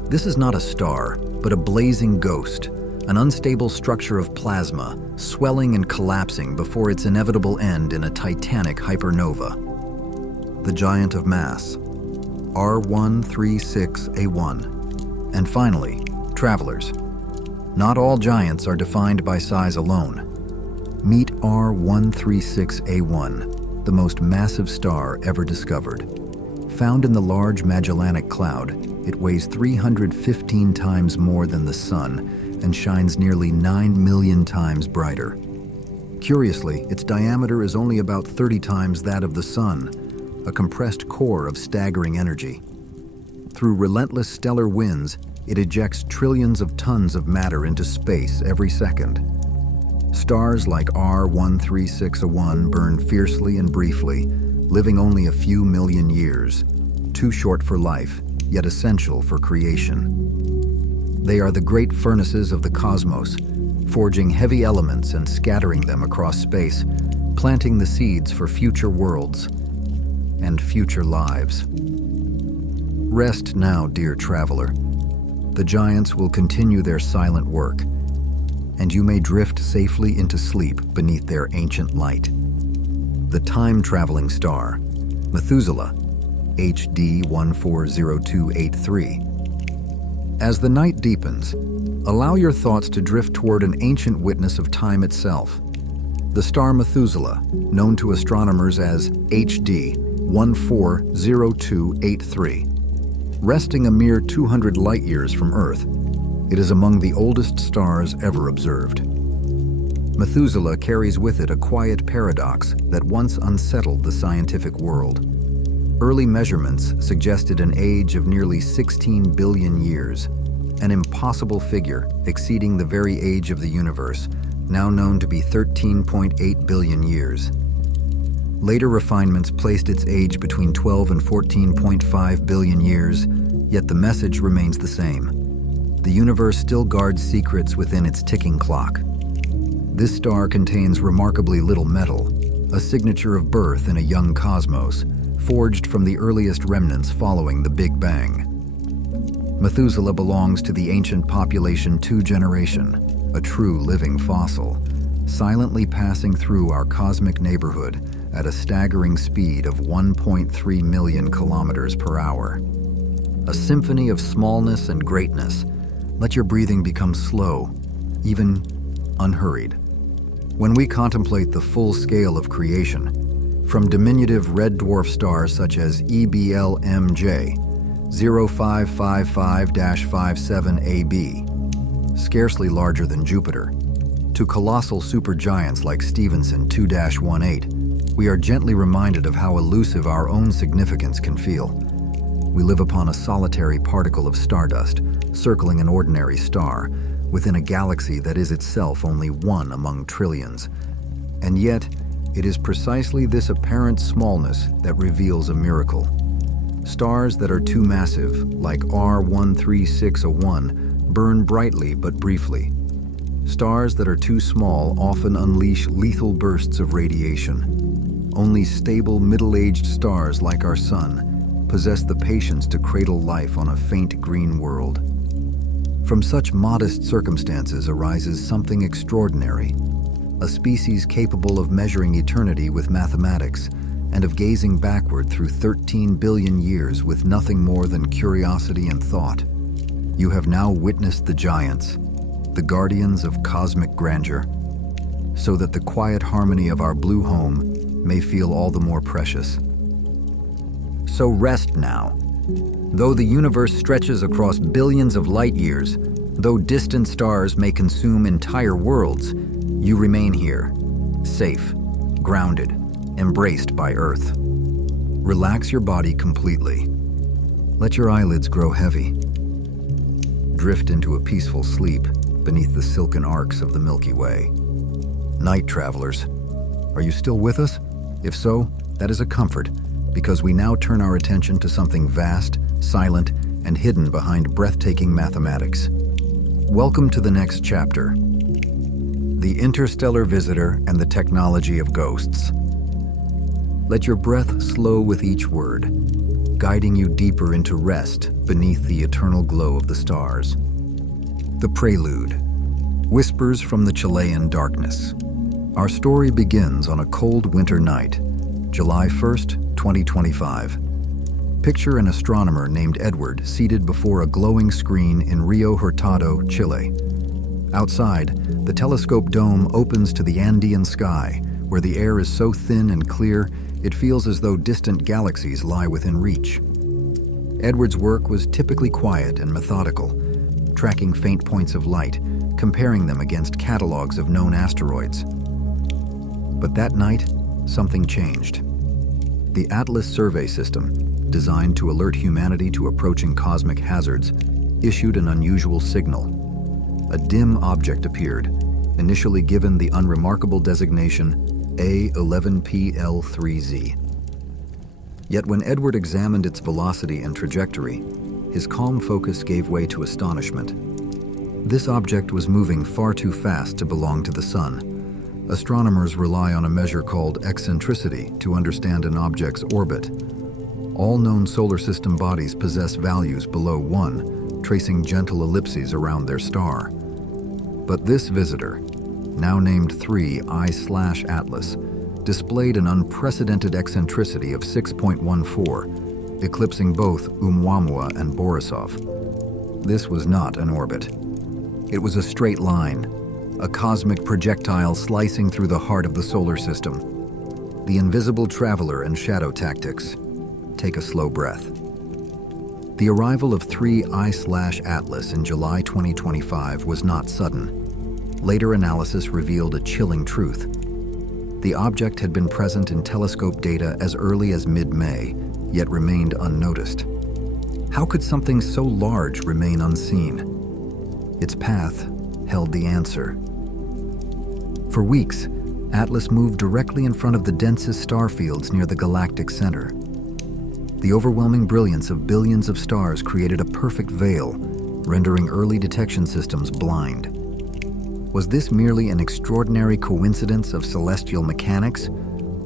This is not a star, but a blazing ghost, an unstable structure of plasma, swelling and collapsing before its inevitable end in a titanic hypernova. The giant of mass, R136A1. And finally, travelers. Not all giants are defined by size alone. Meet R136A1, the most massive star ever discovered. Found in the Large Magellanic Cloud, it weighs 315 times more than the Sun and shines nearly 9 million times brighter. Curiously, its diameter is only about 30 times that of the Sun, a compressed core of staggering energy. Through relentless stellar winds, it ejects trillions of tons of matter into space every second. Stars like R136A1 burn fiercely and briefly, living only a few million years, too short for life, yet essential for creation. They are the great furnaces of the cosmos, forging heavy elements and scattering them across space, planting the seeds for future worlds and future lives. Rest now, dear traveler. The giants will continue their silent work, and you may drift safely into sleep beneath their ancient light. The time-traveling star, Methuselah, HD 140283. As the night deepens, allow your thoughts to drift toward an ancient witness of time itself. The star Methuselah, known to astronomers as HD 140283. Resting a mere 200 light-years from Earth, it is among the oldest stars ever observed. Methuselah carries with it a quiet paradox that once unsettled the scientific world. Early measurements suggested an age of nearly 16 billion years, an impossible figure exceeding the very age of the universe, now known to be 13.8 billion years. Later refinements placed its age between 12 and 14.5 billion years, yet the message remains the same. The universe still guards secrets within its ticking clock. This star contains remarkably little metal, a signature of birth in a young cosmos, forged from the earliest remnants following the Big Bang. Methuselah belongs to the ancient population 2 generation, a true living fossil, silently passing through our cosmic neighborhood at a staggering speed of 1.3 million kilometers per hour. A symphony of smallness and greatness. Let your breathing become slow, even unhurried. When we contemplate the full scale of creation, from diminutive red dwarf stars such as EBL-MJ 0555-57AB, scarcely larger than Jupiter, to colossal supergiants like Stephenson 2-18, we are gently reminded of how elusive our own significance can feel. We live upon a solitary particle of stardust, circling an ordinary star, within a galaxy that is itself only one among trillions. And yet, it is precisely this apparent smallness that reveals a miracle. Stars that are too massive, like R136A1, burn brightly but briefly. Stars that are too small often unleash lethal bursts of radiation. Only stable, middle-aged stars like our Sun possess the patience to cradle life on a faint green world. From such modest circumstances arises something extraordinary. A species capable of measuring eternity with mathematics and of gazing backward through 13 billion years with nothing more than curiosity and thought. You have now witnessed the giants, the guardians of cosmic grandeur, so that the quiet harmony of our blue home may feel all the more precious. So rest now. Though the universe stretches across billions of light years, though distant stars may consume entire worlds, you remain here, safe, grounded, embraced by Earth. Relax your body completely. Let your eyelids grow heavy. Drift into a peaceful sleep beneath the silken arcs of the Milky Way. Night travelers, are you still with us? If so, that is a comfort, because we now turn our attention to something vast, silent, and hidden behind breathtaking mathematics. Welcome to the next chapter: The Interstellar Visitor and the Technology of Ghosts. Let your breath slow with each word, guiding you deeper into rest beneath the eternal glow of the stars. The Prelude. Whispers from the Chilean darkness. Our story begins on a cold winter night, July 1st, 2025. Picture an astronomer named Edward seated before a glowing screen in Rio Hurtado, Chile. Outside, the telescope dome opens to the Andean sky, where the air is so thin and clear it feels as though distant galaxies lie within reach. Edward's work was typically quiet and methodical, tracking faint points of light, comparing them against catalogs of known asteroids. But that night, something changed. The Atlas survey system, designed to alert humanity to approaching cosmic hazards, issued an unusual signal. A dim object appeared, initially given the unremarkable designation A11PL3Z. Yet when Edward examined its velocity and trajectory, his calm focus gave way to astonishment. This object was moving far too fast to belong to the Sun. Astronomers rely on a measure called eccentricity to understand an object's orbit. All known solar system bodies possess values below 1, tracing gentle ellipses around their star. But this visitor, now named 3I/Atlas, displayed an unprecedented eccentricity of 6.14, eclipsing both Oumuamua and Borisov. This was not an orbit. It was a straight line, a cosmic projectile slicing through the heart of the solar system. The invisible traveler and shadow tactics. Take a slow breath. The arrival of 3I/Atlas in July 2025 was not sudden. Later analysis revealed a chilling truth. The object had been present in telescope data as early as mid-May, yet remained unnoticed. How could something so large remain unseen? Its path held the answer. For weeks, Atlas moved directly in front of the densest star fields near the galactic center. The overwhelming brilliance of billions of stars created a perfect veil, rendering early detection systems blind. Was this merely an extraordinary coincidence of celestial mechanics,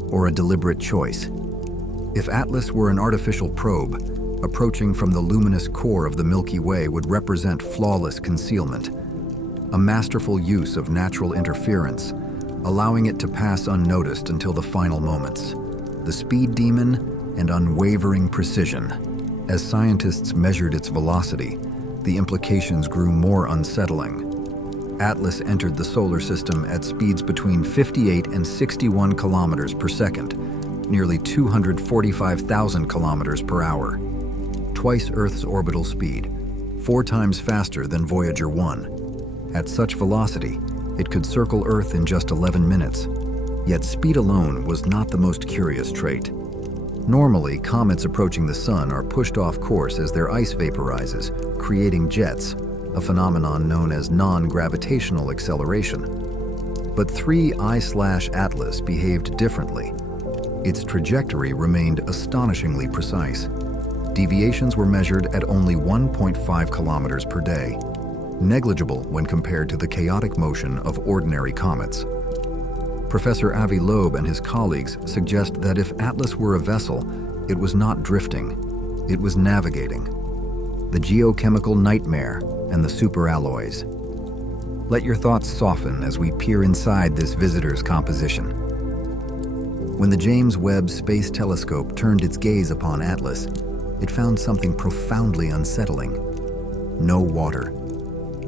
or a deliberate choice? If Atlas were an artificial probe, approaching from the luminous core of the Milky Way would represent flawless concealment, a masterful use of natural interference, allowing it to pass unnoticed until the final moments. The speed demon and unwavering precision. As scientists measured its velocity, the implications grew more unsettling. Atlas entered the solar system at speeds between 58 and 61 kilometers per second, nearly 245,000 kilometers per hour. Twice Earth's orbital speed, 4 times faster than Voyager 1. At such velocity, it could circle Earth in just 11 minutes. Yet speed alone was not the most curious trait. Normally, comets approaching the Sun are pushed off course as their ice vaporizes, creating jets, a phenomenon known as non-gravitational acceleration. But 3I/Atlas behaved differently. Its trajectory remained astonishingly precise. Deviations were measured at only 1.5 kilometers per day, negligible when compared to the chaotic motion of ordinary comets. Professor Avi Loeb and his colleagues suggest that if Atlas were a vessel, it was not drifting, it was navigating. The geochemical nightmare and the superalloys. Let your thoughts soften as we peer inside this visitor's composition. When the James Webb Space Telescope turned its gaze upon Atlas, it found something profoundly unsettling. No water.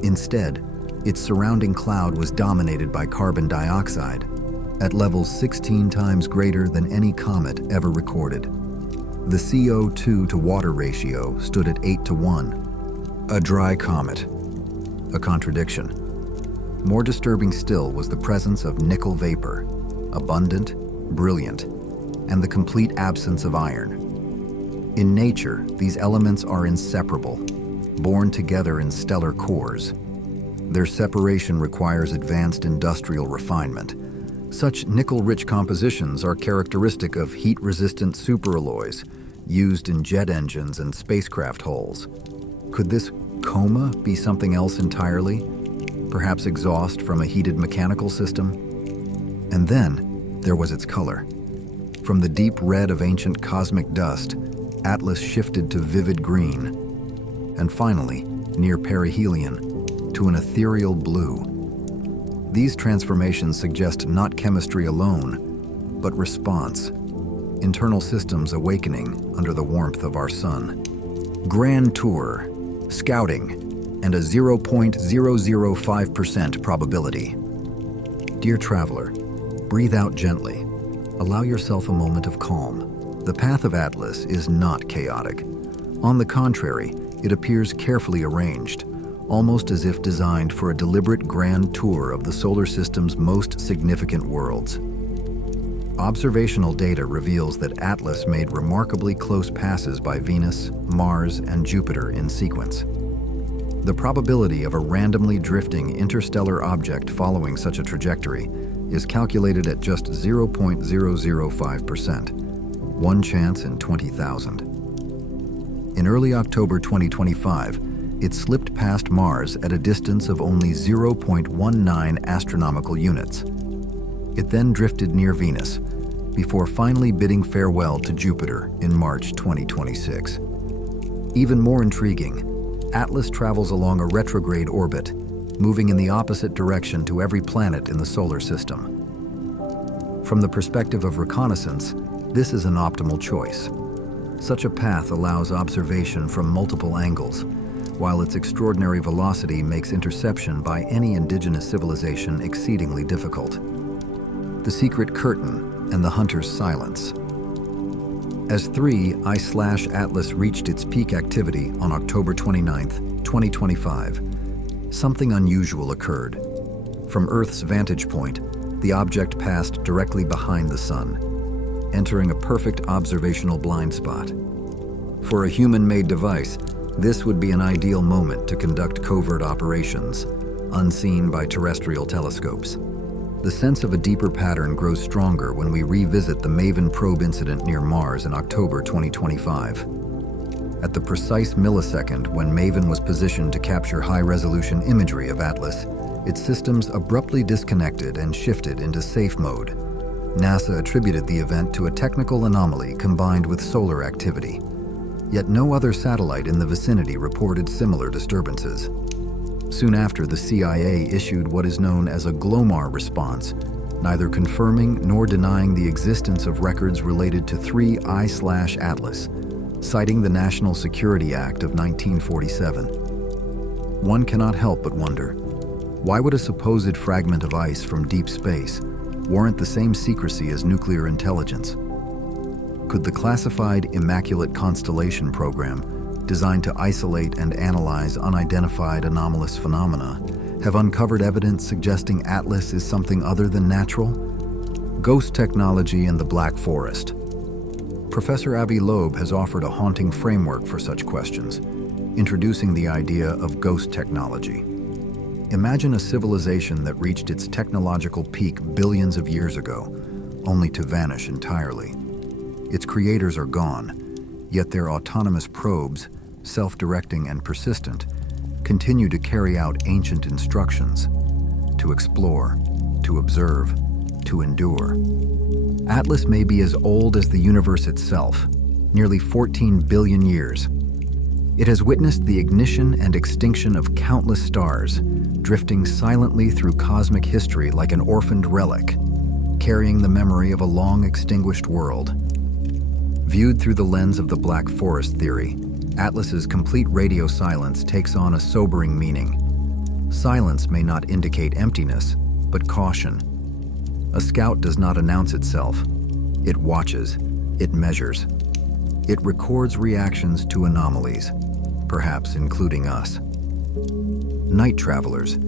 Instead, its surrounding cloud was dominated by carbon dioxide, at levels 16 times greater than any comet ever recorded. The CO2 to water ratio stood at 8:1. A dry comet. A contradiction. More disturbing still was the presence of nickel vapor, abundant, brilliant, and the complete absence of iron. In nature, these elements are inseparable, born together in stellar cores. Their separation requires advanced industrial refinement. Such nickel-rich compositions are characteristic of heat-resistant superalloys, used in jet engines and spacecraft hulls. Could this coma be something else entirely? Perhaps exhaust from a heated mechanical system? And then there was its color. From the deep red of ancient cosmic dust, Atlas shifted to vivid green, and finally, near perihelion, to an ethereal blue. These transformations suggest not chemistry alone, but response, internal systems awakening under the warmth of our sun. Grand Tour, scouting, and a 0.005% probability. Dear traveler, breathe out gently. Allow yourself a moment of calm. The path of Atlas is not chaotic. On the contrary, it appears carefully arranged, almost as if designed for a deliberate grand tour of the solar system's most significant worlds. Observational data reveals that Atlas made remarkably close passes by Venus, Mars, and Jupiter in sequence. The probability of a randomly drifting interstellar object following such a trajectory is calculated at just 0.005%, one chance in 20,000. In early October 2025, it slipped past Mars at a distance of only 0.19 astronomical units. It then drifted near Venus, before finally bidding farewell to Jupiter in March 2026. Even more intriguing, Atlas travels along a retrograde orbit, moving in the opposite direction to every planet in the solar system. From the perspective of reconnaissance, this is an optimal choice. Such a path allows observation from multiple angles, while its extraordinary velocity makes interception by any indigenous civilization exceedingly difficult. The secret curtain and the hunter's silence. As 3I/Atlas reached its peak activity on October 29, 2025, something unusual occurred. From Earth's vantage point, the object passed directly behind the sun, entering a perfect observational blind spot. For a human-made device, this would be an ideal moment to conduct covert operations, unseen by terrestrial telescopes. The sense of a deeper pattern grows stronger when we revisit the MAVEN probe incident near Mars in October 2025. At the precise millisecond when MAVEN was positioned to capture high-resolution imagery of Atlas, its systems abruptly disconnected and shifted into safe mode. NASA attributed the event to a technical anomaly combined with solar activity. Yet no other satellite in the vicinity reported similar disturbances. Soon after, the CIA issued what is known as a GLOMAR response, neither confirming nor denying the existence of records related to 3I/Atlas, citing the National Security Act of 1947. One cannot help but wonder, why would a supposed fragment of ice from deep space warrant the same secrecy as nuclear intelligence? Could the classified Immaculate Constellation program, designed to isolate and analyze unidentified anomalous phenomena, have uncovered evidence suggesting Atlas is something other than natural? Ghost technology and the Black Forest. Professor Avi Loeb has offered a haunting framework for such questions, introducing the idea of ghost technology. Imagine a civilization that reached its technological peak billions of years ago, only to vanish entirely. Its creators are gone, yet their autonomous probes, self-directing and persistent, continue to carry out ancient instructions: to explore, to observe, to endure. Atlas may be as old as the universe itself, nearly 14 billion years. It has witnessed the ignition and extinction of countless stars, drifting silently through cosmic history like an orphaned relic, carrying the memory of a long-extinguished world. Viewed through the lens of the Black Forest theory, Atlas's complete radio silence takes on a sobering meaning. Silence may not indicate emptiness, but caution. A scout does not announce itself. It watches. It measures. It records reactions to anomalies, perhaps including us. Night travelers,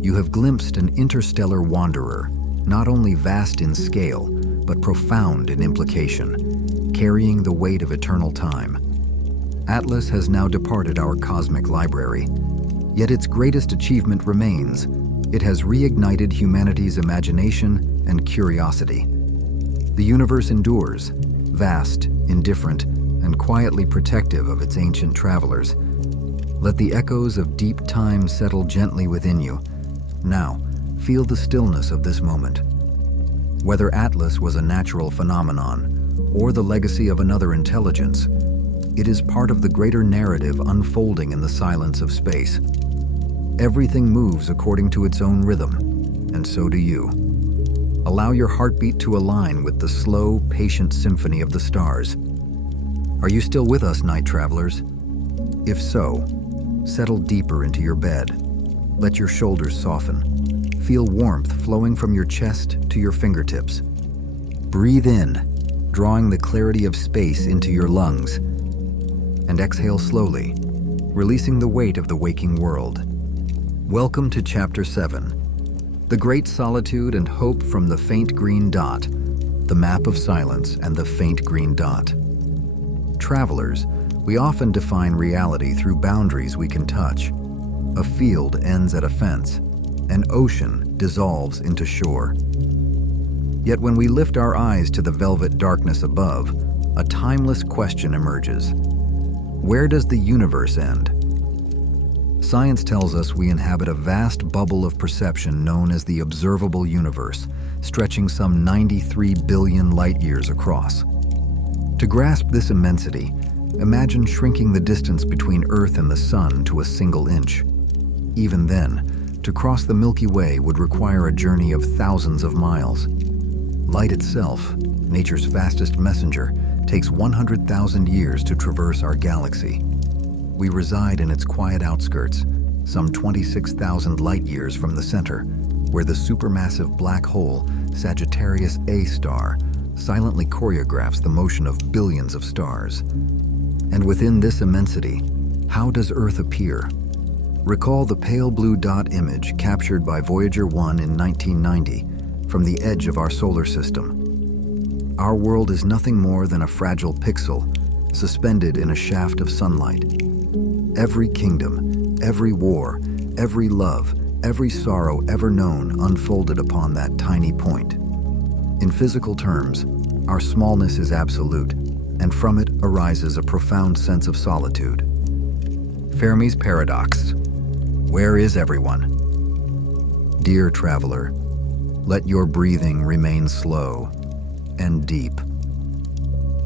you have glimpsed an interstellar wanderer, not only vast in scale, but profound in implication, carrying the weight of eternal time. Atlas has now departed our cosmic library, yet its greatest achievement remains. It has reignited humanity's imagination and curiosity. The universe endures, vast, indifferent, and quietly protective of its ancient travelers. Let the echoes of deep time settle gently within you. Now, feel the stillness of this moment. Whether Atlas was a natural phenomenon or the legacy of another intelligence, it is part of the greater narrative unfolding in the silence of space. Everything moves according to its own rhythm, and so do you. Allow your heartbeat to align with the slow, patient symphony of the stars. Are you still with us, night travelers? If so, settle deeper into your bed. Let your shoulders soften. Feel warmth flowing from your chest to your fingertips. Breathe in, drawing the clarity of space into your lungs. And exhale slowly, releasing the weight of the waking world. Welcome to Chapter 7. The Great Solitude and Hope from the Faint Green Dot. The Map of Silence and the Faint Green Dot. Travelers, we often define reality through boundaries we can touch. A field ends at a fence. An ocean dissolves into shore. Yet when we lift our eyes to the velvet darkness above, a timeless question emerges. Where does the universe end? Science tells us we inhabit a vast bubble of perception known as the observable universe, stretching some 93 billion light-years across. To grasp this immensity, imagine shrinking the distance between Earth and the Sun to a single inch. Even then, to cross the Milky Way would require a journey of thousands of miles. Light itself, nature's fastest messenger, takes 100,000 years to traverse our galaxy. We reside in its quiet outskirts, some 26,000 light-years from the center, where the supermassive black hole, Sagittarius A star, silently choreographs the motion of billions of stars. And within this immensity, how does Earth appear? Recall the pale blue dot image captured by Voyager 1 in 1990 from the edge of our solar system. Our world is nothing more than a fragile pixel, suspended in a shaft of sunlight. Every kingdom, every war, every love, every sorrow ever known unfolded upon that tiny point. In physical terms, our smallness is absolute, and from it arises a profound sense of solitude. Fermi's paradox. Where is everyone? Dear traveler, let your breathing remain slow and deep.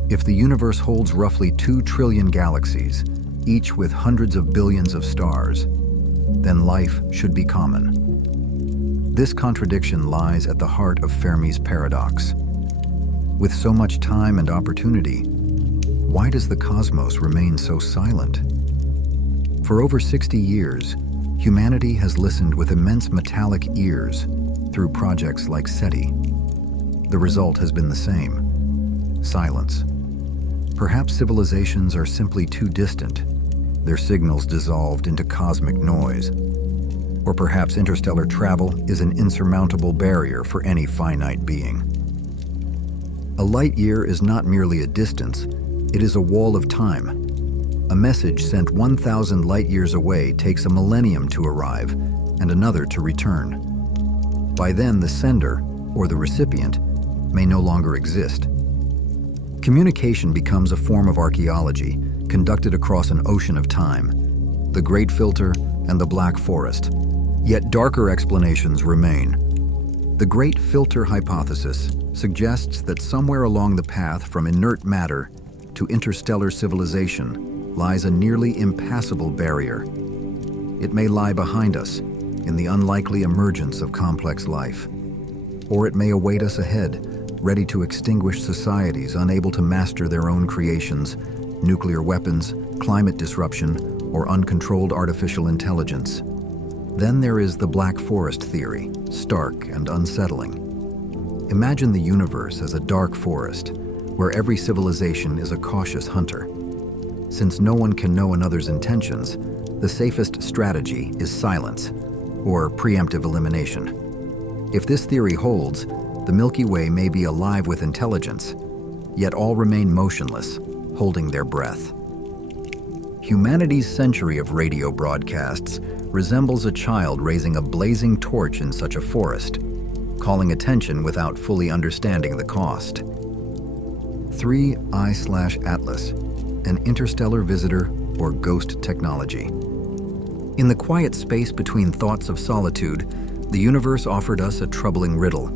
If the universe holds roughly 2 trillion galaxies, each with hundreds of billions of stars, then life should be common. This contradiction lies at the heart of Fermi's paradox. With so much time and opportunity, why does the cosmos remain so silent? For over 60 years, humanity has listened with immense metallic ears through projects like SETI. The result has been the same: silence. Perhaps civilizations are simply too distant, their signals dissolved into cosmic noise. Or perhaps interstellar travel is an insurmountable barrier for any finite being. A light year is not merely a distance, it is a wall of time. A message sent 1,000 light years away takes a millennium to arrive and another to return. By then, the sender, or the recipient, may no longer exist. Communication becomes a form of archaeology, conducted across an ocean of time, the Great Filter and the Black Forest. Yet darker explanations remain. The Great Filter hypothesis suggests that somewhere along the path from inert matter to interstellar civilization lies a nearly impassable barrier. It may lie behind us, in the unlikely emergence of complex life. Or it may await us ahead, ready to extinguish societies unable to master their own creations, nuclear weapons, climate disruption, or uncontrolled artificial intelligence. Then there is the Black Forest theory, stark and unsettling. Imagine the universe as a dark forest, where every civilization is a cautious hunter. Since no one can know another's intentions, the safest strategy is silence, or preemptive elimination. If this theory holds, the Milky Way may be alive with intelligence, yet all remain motionless, holding their breath. Humanity's century of radio broadcasts resembles a child raising a blazing torch in such a forest, calling attention without fully understanding the cost. 3I/Atlas, an interstellar visitor, or ghost technology. In the quiet space between thoughts of solitude, the universe offered us a troubling riddle.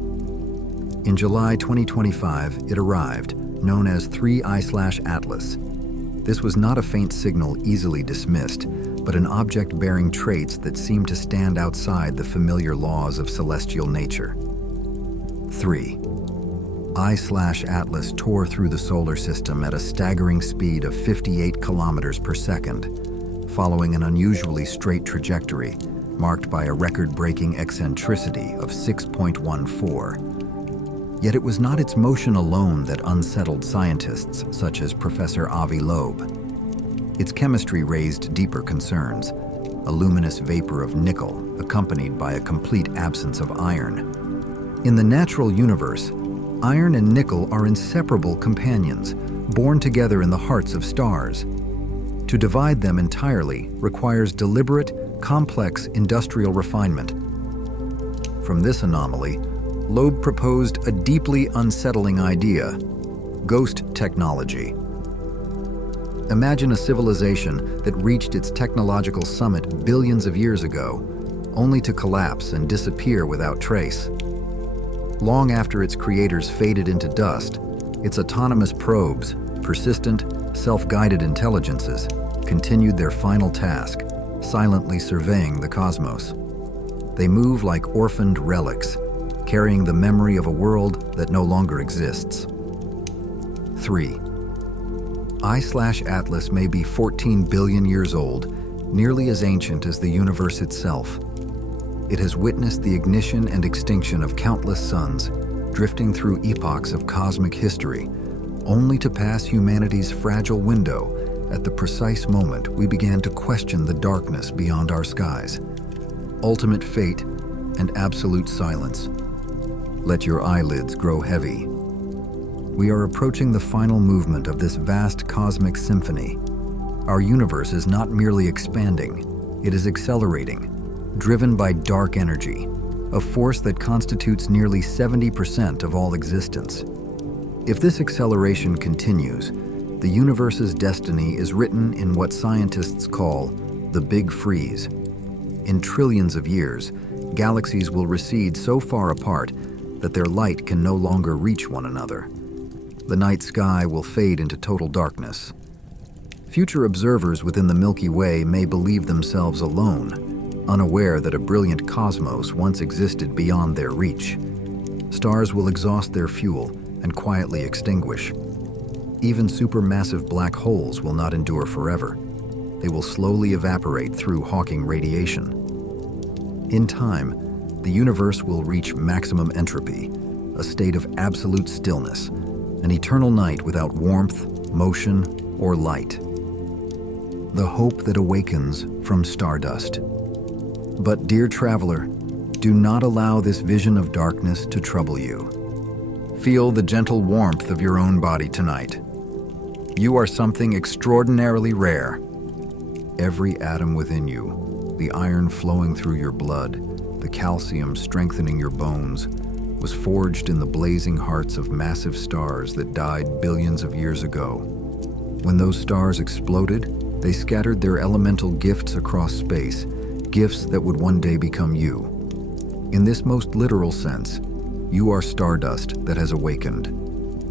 In July 2025, it arrived, known as 3I/Atlas. This was not a faint signal easily dismissed, but an object bearing traits that seemed to stand outside the familiar laws of celestial nature. 3. I/Atlas tore through the solar system at a staggering speed of 58 kilometers per second, following an unusually straight trajectory marked by a record-breaking eccentricity of 6.14. Yet it was not its motion alone that unsettled scientists such as Professor Avi Loeb. Its chemistry raised deeper concerns, a luminous vapor of nickel accompanied by a complete absence of iron. In the natural universe, iron and nickel are inseparable companions, born together in the hearts of stars. To divide them entirely requires deliberate, complex industrial refinement. From this anomaly, Loeb proposed a deeply unsettling idea: ghost technology. Imagine a civilization that reached its technological summit billions of years ago, only to collapse and disappear without trace. Long after its creators faded into dust, its autonomous probes, persistent, self-guided intelligences, continued their final task, silently surveying the cosmos. They move like orphaned relics, carrying the memory of a world that no longer exists. 3. I/Atlas may be 14 billion years old, nearly as ancient as the universe itself. It has witnessed the ignition and extinction of countless suns, drifting through epochs of cosmic history, only to pass humanity's fragile window at the precise moment we began to question the darkness beyond our skies. Ultimate fate and absolute silence. Let your eyelids grow heavy. We are approaching the final movement of this vast cosmic symphony. Our universe is not merely expanding, it is accelerating, driven by dark energy, a force that constitutes nearly 70% of all existence. If this acceleration continues, the universe's destiny is written in what scientists call the Big Freeze. In trillions of years, galaxies will recede so far apart that their light can no longer reach one another. The night sky will fade into total darkness. Future observers within the Milky Way may believe themselves alone, unaware that a brilliant cosmos once existed beyond their reach. Stars will exhaust their fuel and quietly extinguish. Even supermassive black holes will not endure forever. They will slowly evaporate through Hawking radiation. In time, the universe will reach maximum entropy, a state of absolute stillness, an eternal night without warmth, motion, or light. The hope that awakens from stardust. But, dear traveler, do not allow this vision of darkness to trouble you. Feel the gentle warmth of your own body tonight. You are something extraordinarily rare. Every atom within you, the iron flowing through your blood, the calcium strengthening your bones, was forged in the blazing hearts of massive stars that died billions of years ago. When those stars exploded, they scattered their elemental gifts across space, gifts that would one day become you. In this most literal sense, you are stardust that has awakened.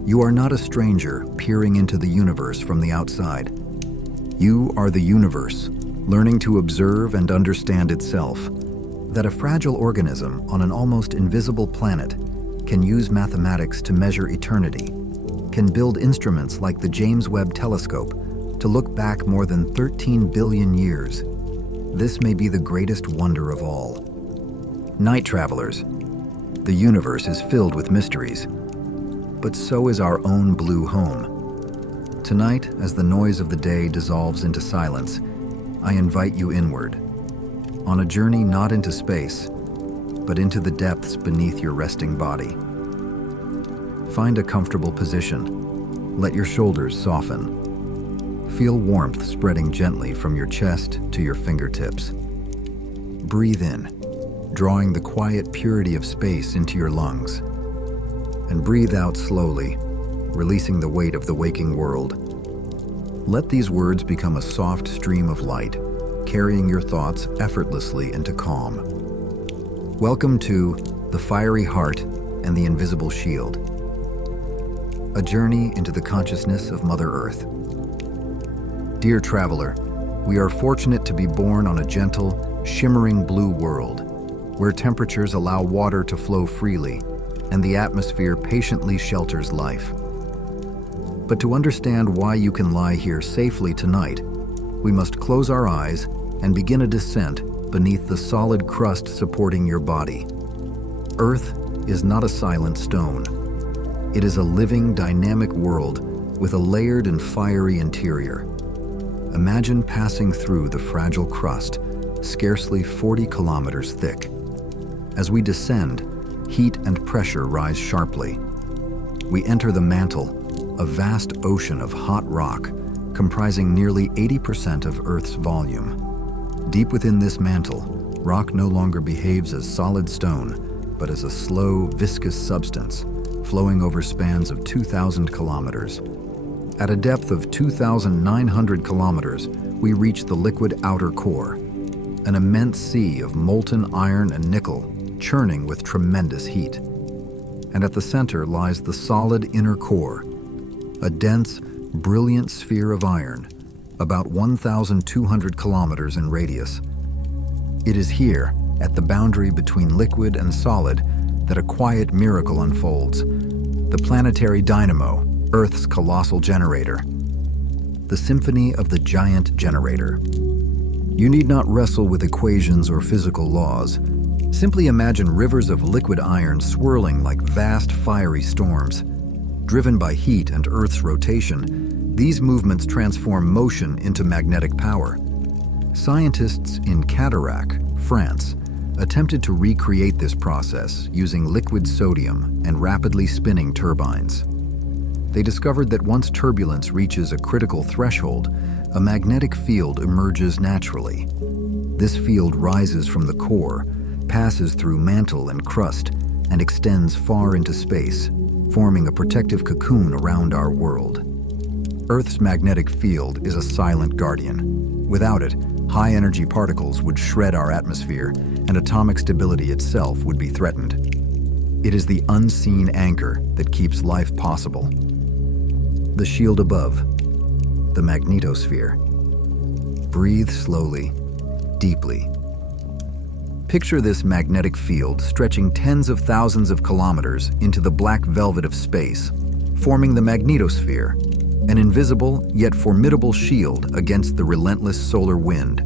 You are not a stranger peering into the universe from the outside. You are the universe, learning to observe and understand itself. That a fragile organism on an almost invisible planet can use mathematics to measure eternity, can build instruments like the James Webb Telescope to look back more than 13 billion years. This may be the greatest wonder of all. Night travelers, the universe is filled with mysteries, but so is our own blue home. Tonight, as the noise of the day dissolves into silence, I invite you inward, on a journey not into space, but into the depths beneath your resting body. Find a comfortable position. Let your shoulders soften. Feel warmth spreading gently from your chest to your fingertips. Breathe in, drawing the quiet purity of space into your lungs. And breathe out slowly, releasing the weight of the waking world. Let these words become a soft stream of light, carrying your thoughts effortlessly into calm. Welcome to The Fiery Heart and the Invisible Shield, a journey into the consciousness of Mother Earth. Dear traveler, we are fortunate to be born on a gentle, shimmering blue world, where temperatures allow water to flow freely and the atmosphere patiently shelters life. But to understand why you can lie here safely tonight, we must close our eyes and begin a descent beneath the solid crust supporting your body. Earth is not a silent stone. It is a living, dynamic world with a layered and fiery interior. Imagine passing through the fragile crust, scarcely 40 kilometers thick. As we descend, heat and pressure rise sharply. We enter the mantle, a vast ocean of hot rock comprising nearly 80% of Earth's volume. Deep within this mantle, rock no longer behaves as solid stone, but as a slow, viscous substance, flowing over spans of 2,000 kilometers. At a depth of 2,900 kilometers, we reach the liquid outer core, an immense sea of molten iron and nickel churning with tremendous heat. And at the center lies the solid inner core, a dense, brilliant sphere of iron, about 1,200 kilometers in radius. It is here, at the boundary between liquid and solid, that a quiet miracle unfolds. The planetary dynamo, Earth's colossal generator. The symphony of the giant generator. You need not wrestle with equations or physical laws. Simply imagine rivers of liquid iron swirling like vast fiery storms. Driven by heat and Earth's rotation, these movements transform motion into magnetic power. Scientists in Cataract, France, attempted to recreate this process using liquid sodium and rapidly spinning turbines. They discovered that once turbulence reaches a critical threshold, a magnetic field emerges naturally. This field rises from the core, passes through mantle and crust, and extends far into space, forming a protective cocoon around our world. Earth's magnetic field is a silent guardian. Without it, high-energy particles would shred our atmosphere, and atomic stability itself would be threatened. It is the unseen anchor that keeps life possible. The shield above, the magnetosphere. Breathe slowly, deeply. Picture this magnetic field stretching tens of thousands of kilometers into the black velvet of space, forming the magnetosphere, an invisible yet formidable shield against the relentless solar wind.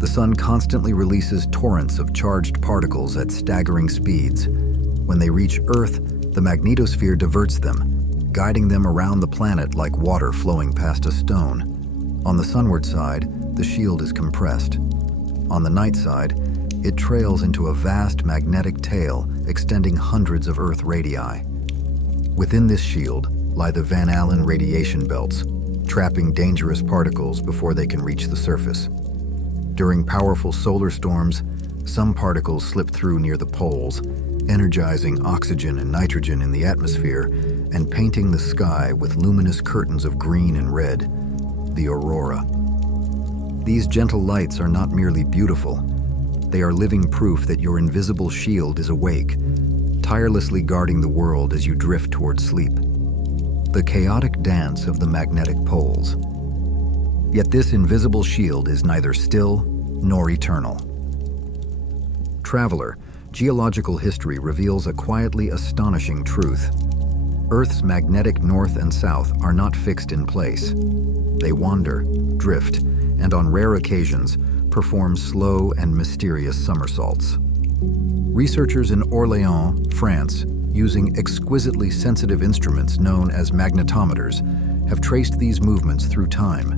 The sun constantly releases torrents of charged particles at staggering speeds. When they reach Earth, the magnetosphere diverts them, guiding them around the planet like water flowing past a stone. On the sunward side, the shield is compressed. On the night side, it trails into a vast magnetic tail extending hundreds of Earth radii. Within this shield lie the Van Allen radiation belts, trapping dangerous particles before they can reach the surface. During powerful solar storms, some particles slip through near the poles, energizing oxygen and nitrogen in the atmosphere and painting the sky with luminous curtains of green and red, the aurora. These gentle lights are not merely beautiful. They are living proof that your invisible shield is awake, tirelessly guarding the world as you drift toward sleep. The chaotic dance of the magnetic poles. Yet this invisible shield is neither still nor eternal. Traveler, geological history reveals a quietly astonishing truth. Earth's magnetic north and south are not fixed in place. They wander, drift, and on rare occasions, perform slow and mysterious somersaults. Researchers in Orléans, France, using exquisitely sensitive instruments known as magnetometers, have traced these movements through time.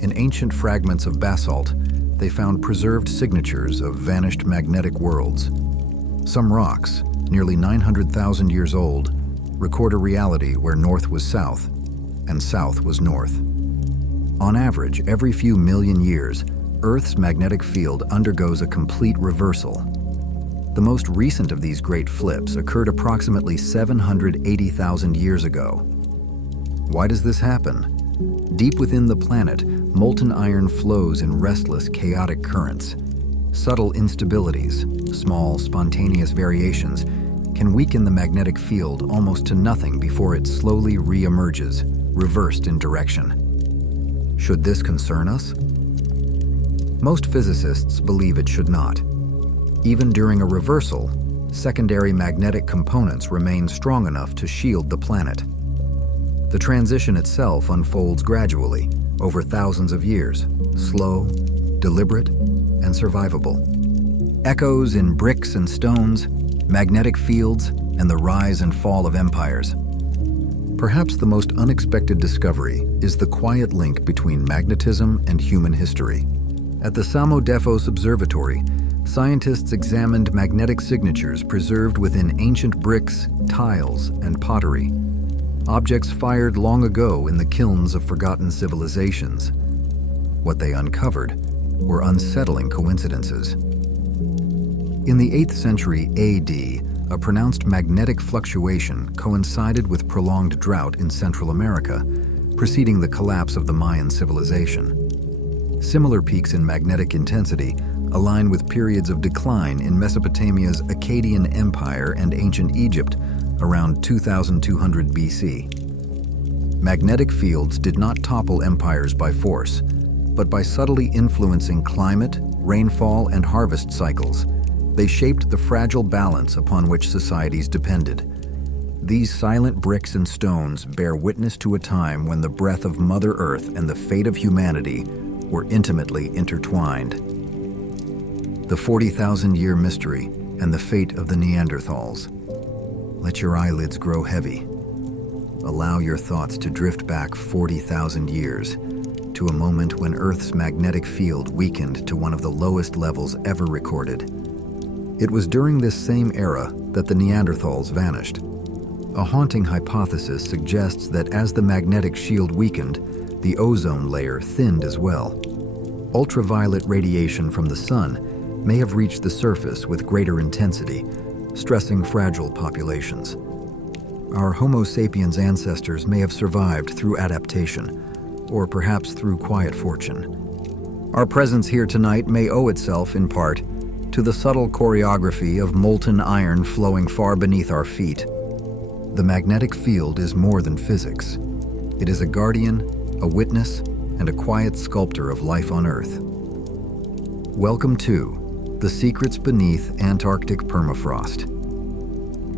In ancient fragments of basalt, they found preserved signatures of vanished magnetic worlds. Some rocks, nearly 900,000 years old, record a reality where north was south and south was north. On average, every few million years, Earth's magnetic field undergoes a complete reversal. The most recent of these great flips occurred approximately 780,000 years ago. Why does this happen? Deep within the planet, molten iron flows in restless, chaotic currents. Subtle instabilities, small, spontaneous variations, can weaken the magnetic field almost to nothing before it slowly re-emerges, reversed in direction. Should this concern us? Most physicists believe it should not. Even during a reversal, secondary magnetic components remain strong enough to shield the planet. The transition itself unfolds gradually, over thousands of years, slow, deliberate, and survivable. Echoes in bricks and stones, magnetic fields, and the rise and fall of empires. Perhaps the most unexpected discovery is the quiet link between magnetism and human history. At the Samo Defos Observatory, scientists examined magnetic signatures preserved within ancient bricks, tiles, and pottery. Objects fired long ago in the kilns of forgotten civilizations. What they uncovered were unsettling coincidences. In the 8th century AD, a pronounced magnetic fluctuation coincided with prolonged drought in Central America, preceding the collapse of the Mayan civilization. Similar peaks in magnetic intensity align with periods of decline in Mesopotamia's Akkadian Empire and ancient Egypt around 2200 BC. Magnetic fields did not topple empires by force, but by subtly influencing climate, rainfall, and harvest cycles. They shaped the fragile balance upon which societies depended. These silent bricks and stones bear witness to a time when the breath of Mother Earth and the fate of humanity were intimately intertwined. The 40,000-year mystery and the fate of the Neanderthals. Let your eyelids grow heavy. Allow your thoughts to drift back 40,000 years to a moment when Earth's magnetic field weakened to one of the lowest levels ever recorded. It was during this same era that the Neanderthals vanished. A haunting hypothesis suggests that as the magnetic shield weakened, the ozone layer thinned as well. Ultraviolet radiation from the sun may have reached the surface with greater intensity, stressing fragile populations. Our Homo sapiens ancestors may have survived through adaptation, or perhaps through quiet fortune. Our presence here tonight may owe itself, in part, to the subtle choreography of molten iron flowing far beneath our feet. The magnetic field is more than physics. It is a guardian, a witness, and a quiet sculptor of life on Earth. Welcome to The Secrets Beneath Antarctic Permafrost.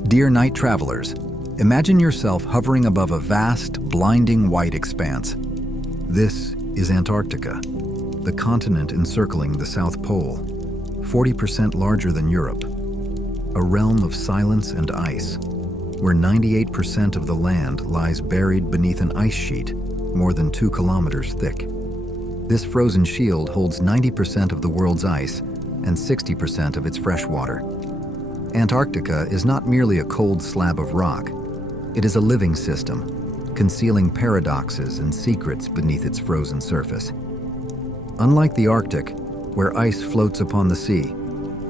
Dear night travelers, imagine yourself hovering above a vast, blinding white expanse. This is Antarctica, the continent encircling the South Pole, 40% larger than Europe, a realm of silence and ice, where 98% of the land lies buried beneath an ice sheet more than 2 kilometers thick. This frozen shield holds 90% of the world's ice and 60% of its fresh water. Antarctica is not merely a cold slab of rock. It is a living system, concealing paradoxes and secrets beneath its frozen surface. Unlike the Arctic, where ice floats upon the sea,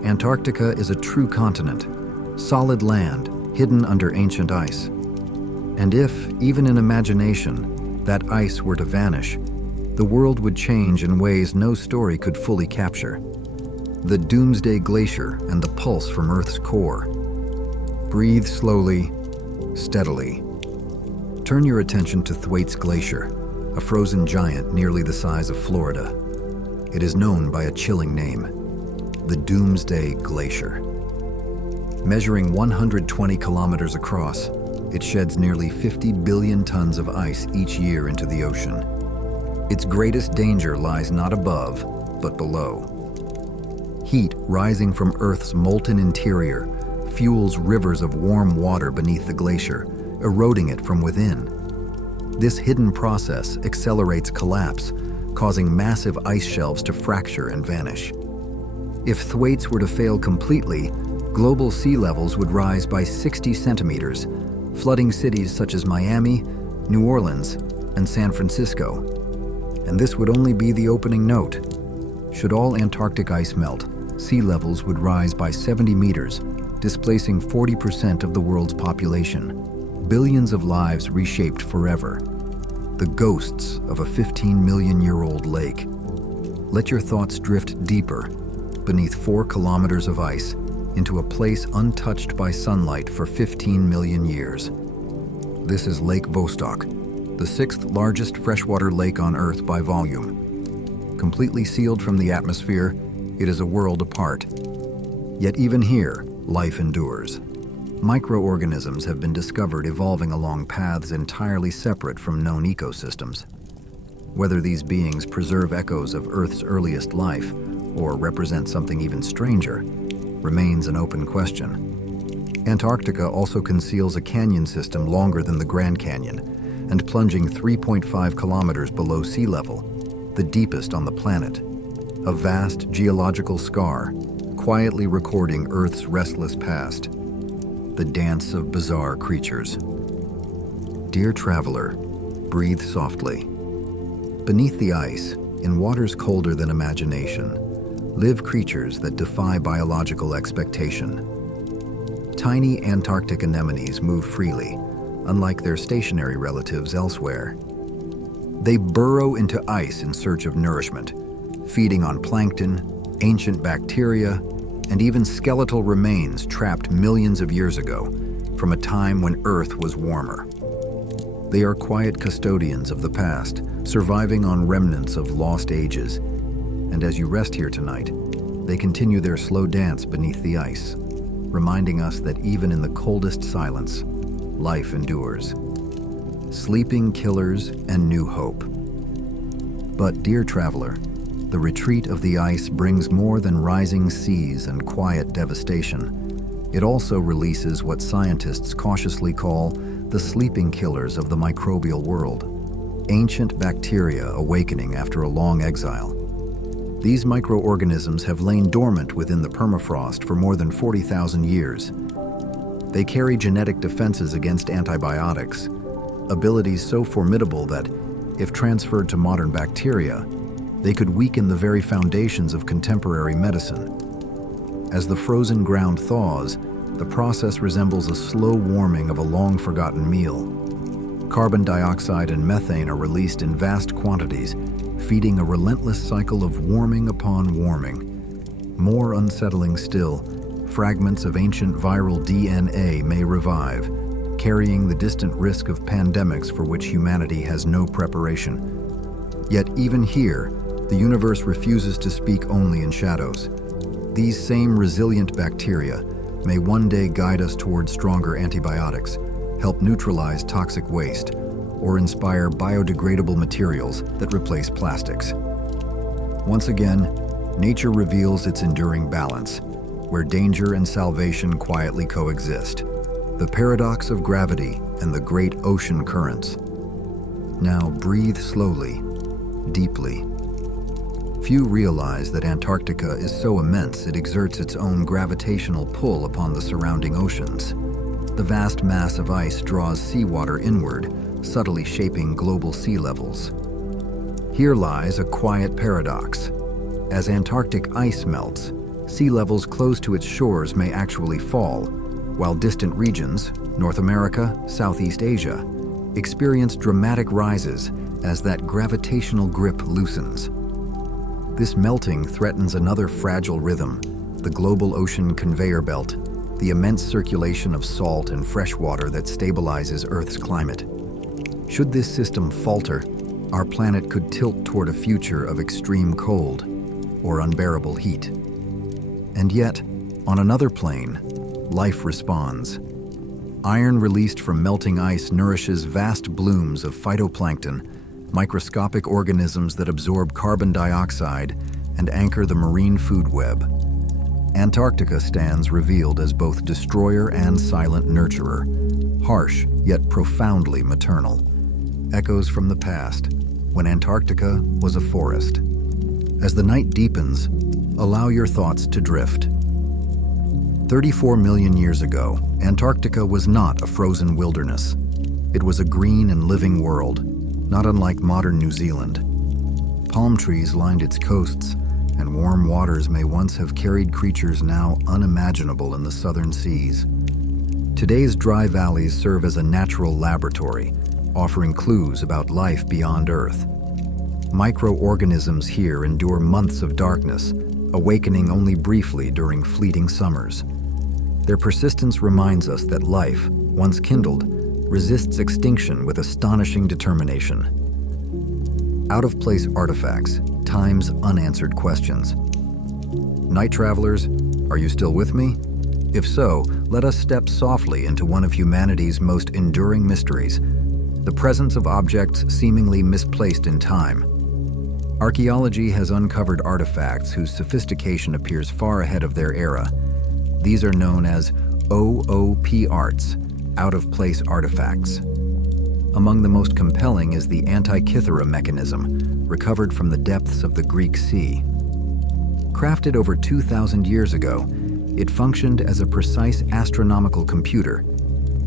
Antarctica is a true continent, solid land hidden under ancient ice. And if, even in imagination, that ice were to vanish, the world would change in ways no story could fully capture. The Doomsday Glacier and the pulse from Earth's core. Breathe slowly, steadily. Turn your attention to Thwaites Glacier, a frozen giant nearly the size of Florida. It is known by a chilling name, the Doomsday Glacier. Measuring 120 kilometers across, it sheds nearly 50 billion tons of ice each year into the ocean. Its greatest danger lies not above, but below. Heat rising from Earth's molten interior fuels rivers of warm water beneath the glacier, eroding it from within. This hidden process accelerates collapse, causing massive ice shelves to fracture and vanish. If Thwaites were to fail completely, global sea levels would rise by 60 centimeters, flooding cities such as Miami, New Orleans, and San Francisco. And this would only be the opening note. Should all Antarctic ice melt, sea levels would rise by 70 meters, displacing 40% of the world's population. Billions of lives reshaped forever. the ghosts of a 15-million-year-old lake. Let your thoughts drift deeper, beneath 4 kilometers of ice, into a place untouched by sunlight for 15 million years. This is Lake Vostok, the 6th largest freshwater lake on Earth by volume. Completely sealed from the atmosphere, it is a world apart. Yet even here, life endures. Microorganisms have been discovered evolving along paths entirely separate from known ecosystems. Whether these beings preserve echoes of Earth's earliest life or represent something even stranger remains an open question. Antarctica also conceals a canyon system longer than the Grand Canyon and plunging 3.5 kilometers below sea level, the deepest on the planet. A vast geological scar, quietly recording Earth's restless past. The dance of bizarre creatures. Dear traveler, breathe softly. Beneath the ice, in waters colder than imagination, live creatures that defy biological expectation. Tiny Antarctic anemones move freely, unlike their stationary relatives elsewhere. They burrow into ice in search of nourishment, feeding on plankton, ancient bacteria, and even skeletal remains trapped millions of years ago, from a time when Earth was warmer. They are quiet custodians of the past, surviving on remnants of lost ages. And as you rest here tonight, they continue their slow dance beneath the ice, reminding us that even in the coldest silence, life endures. Sleeping killers and new hope. But, dear traveler, the retreat of the ice brings more than rising seas and quiet devastation. It also releases what scientists cautiously call the sleeping killers of the microbial world, ancient bacteria awakening after a long exile. These microorganisms have lain dormant within the permafrost for more than 40,000 years. They carry genetic defenses against antibiotics, abilities so formidable that, if transferred to modern bacteria, they could weaken the very foundations of contemporary medicine. As the frozen ground thaws, the process resembles a slow warming of a long-forgotten meal. Carbon dioxide and methane are released in vast quantities, feeding a relentless cycle of warming upon warming. More unsettling still, fragments of ancient viral DNA may revive, carrying the distant risk of pandemics for which humanity has no preparation. Yet even here, the universe refuses to speak only in shadows. These same resilient bacteria may one day guide us toward stronger antibiotics, help neutralize toxic waste, or inspire biodegradable materials that replace plastics. Once again, nature reveals its enduring balance, where danger and salvation quietly coexist. The paradox of gravity and the great ocean currents. Now breathe slowly, deeply. Few realize that Antarctica is so immense it exerts its own gravitational pull upon the surrounding oceans. The vast mass of ice draws seawater inward, subtly shaping global sea levels. Here lies a quiet paradox. As Antarctic ice melts, sea levels close to its shores may actually fall, while distant regions, North America, Southeast Asia, experience dramatic rises as that gravitational grip loosens. This melting threatens another fragile rhythm, the global ocean conveyor belt, the immense circulation of salt and fresh water that stabilizes Earth's climate. Should this system falter, our planet could tilt toward a future of extreme cold or unbearable heat. And yet, on another plane, life responds. Iron released from melting ice nourishes vast blooms of phytoplankton, microscopic organisms that absorb carbon dioxide and anchor the marine food web. Antarctica stands revealed as both destroyer and silent nurturer, harsh yet profoundly maternal. Echoes from the past, when Antarctica was a forest. As the night deepens, allow your thoughts to drift. 34 million years ago, Antarctica was not a frozen wilderness. It was a green and living world, not unlike modern New Zealand. Palm trees lined its coasts, and warm waters may once have carried creatures now unimaginable in the southern seas. Today's dry valleys serve as a natural laboratory, offering clues about life beyond Earth. Microorganisms here endure months of darkness, awakening only briefly during fleeting summers. Their persistence reminds us that life, once kindled, resists extinction with astonishing determination. Out-of-place artifacts, time's unanswered questions. Night travelers, are you still with me? If so, let us step softly into one of humanity's most enduring mysteries, the presence of objects seemingly misplaced in time. Archaeology has uncovered artifacts whose sophistication appears far ahead of their era. These are known as OOP arts, out-of-place artifacts. Among the most compelling is the Antikythera mechanism, recovered from the depths of the Greek Sea. Crafted over 2,000 years ago, it functioned as a precise astronomical computer,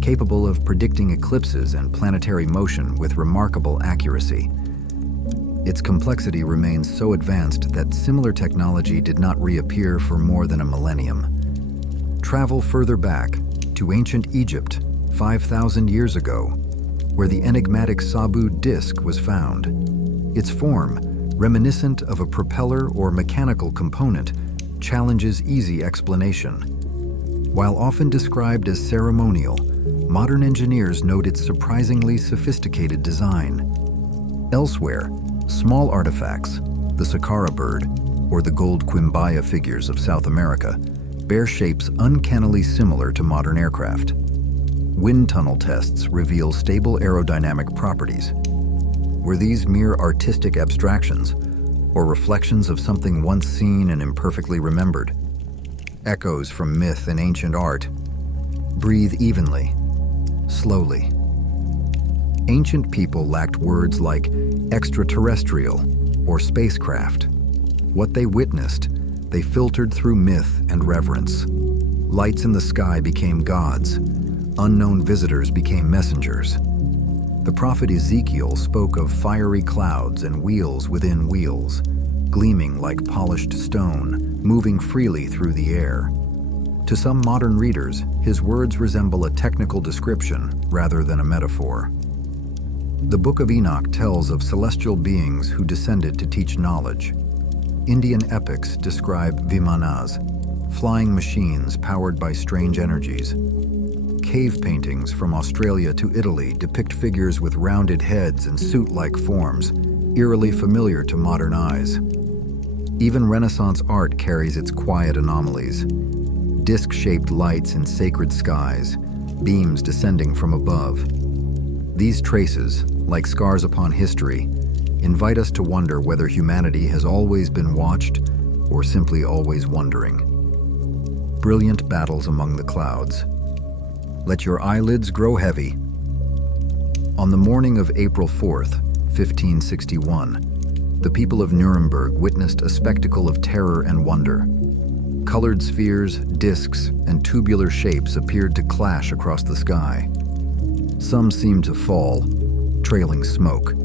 capable of predicting eclipses and planetary motion with remarkable accuracy. Its complexity remains so advanced that similar technology did not reappear for more than a millennium. Travel further back to ancient Egypt, 5,000 years ago, where the enigmatic Sabu disk was found. Its form, reminiscent of a propeller or mechanical component, challenges easy explanation. While often described as ceremonial, modern engineers note its surprisingly sophisticated design. Elsewhere, small artifacts, the Saqqara bird or the gold quimbaya figures of South America, bear shapes uncannily similar to modern aircraft. Wind tunnel tests reveal stable aerodynamic properties. Were these mere artistic abstractions, or reflections of something once seen and imperfectly remembered? Echoes from myth and ancient art. Breathe evenly, slowly. Ancient people lacked words like extraterrestrial or spacecraft. What they witnessed, they filtered through myth and reverence. Lights in the sky became gods. Unknown visitors became messengers. The prophet Ezekiel spoke of fiery clouds and wheels within wheels, gleaming like polished stone, moving freely through the air. To some modern readers, his words resemble a technical description rather than a metaphor. The Book of Enoch tells of celestial beings who descended to teach knowledge. Indian epics describe vimanas, flying machines powered by strange energies. Cave paintings from Australia to Italy depict figures with rounded heads and suit-like forms, eerily familiar to modern eyes. Even Renaissance art carries its quiet anomalies. Disc-shaped lights in sacred skies, beams descending from above. These traces, like scars upon history, invite us to wonder whether humanity has always been watched or simply always wondering. Brilliant battles among the clouds. Let your eyelids grow heavy. On the morning of April 4th, 1561, the people of Nuremberg witnessed a spectacle of terror and wonder. Colored spheres, discs, and tubular shapes appeared to clash across the sky. Some seemed to fall, trailing smoke.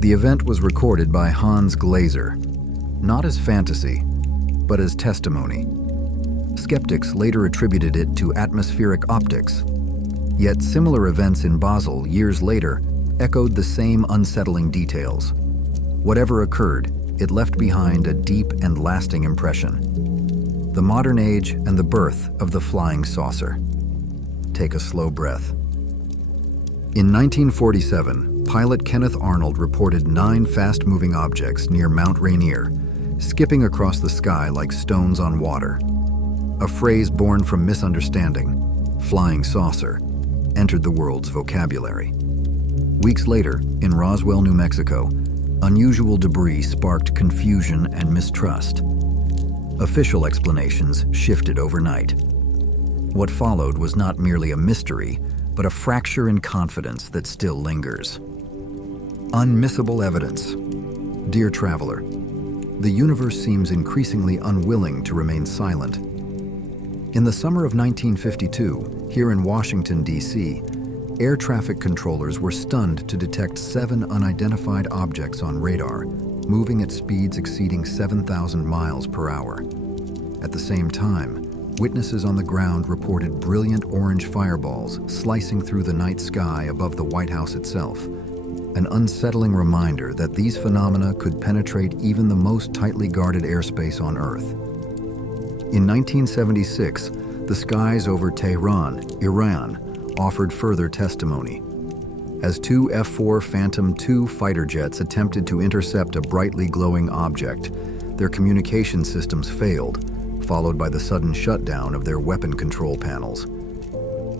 The event was recorded by Hans Glaser, not as fantasy, but as testimony. Skeptics later attributed it to atmospheric optics. Yet similar events in Basel years later echoed the same unsettling details. Whatever occurred, it left behind a deep and lasting impression. The modern age and the birth of the flying saucer. Take a slow breath. In 1947, pilot Kenneth Arnold reported 9 fast-moving objects near Mount Rainier, skipping across the sky like stones on water. A phrase born from misunderstanding, flying saucer, entered the world's vocabulary. Weeks later, in Roswell, New Mexico, unusual debris sparked confusion and mistrust. Official explanations shifted overnight. What followed was not merely a mystery, but a fracture in confidence that still lingers. Unmissable evidence. Dear traveler, the universe seems increasingly unwilling to remain silent. In the summer of 1952, here in Washington, D.C., air traffic controllers were stunned to detect 7 unidentified objects on radar, moving at speeds exceeding 7,000 miles per hour. At the same time, witnesses on the ground reported brilliant orange fireballs slicing through the night sky above the White House itself, an unsettling reminder that these phenomena could penetrate even the most tightly guarded airspace on Earth. In 1976, the skies over Tehran, Iran, offered further testimony. As two F-4 Phantom II fighter jets attempted to intercept a brightly glowing object, their communication systems failed, followed by the sudden shutdown of their weapon control panels.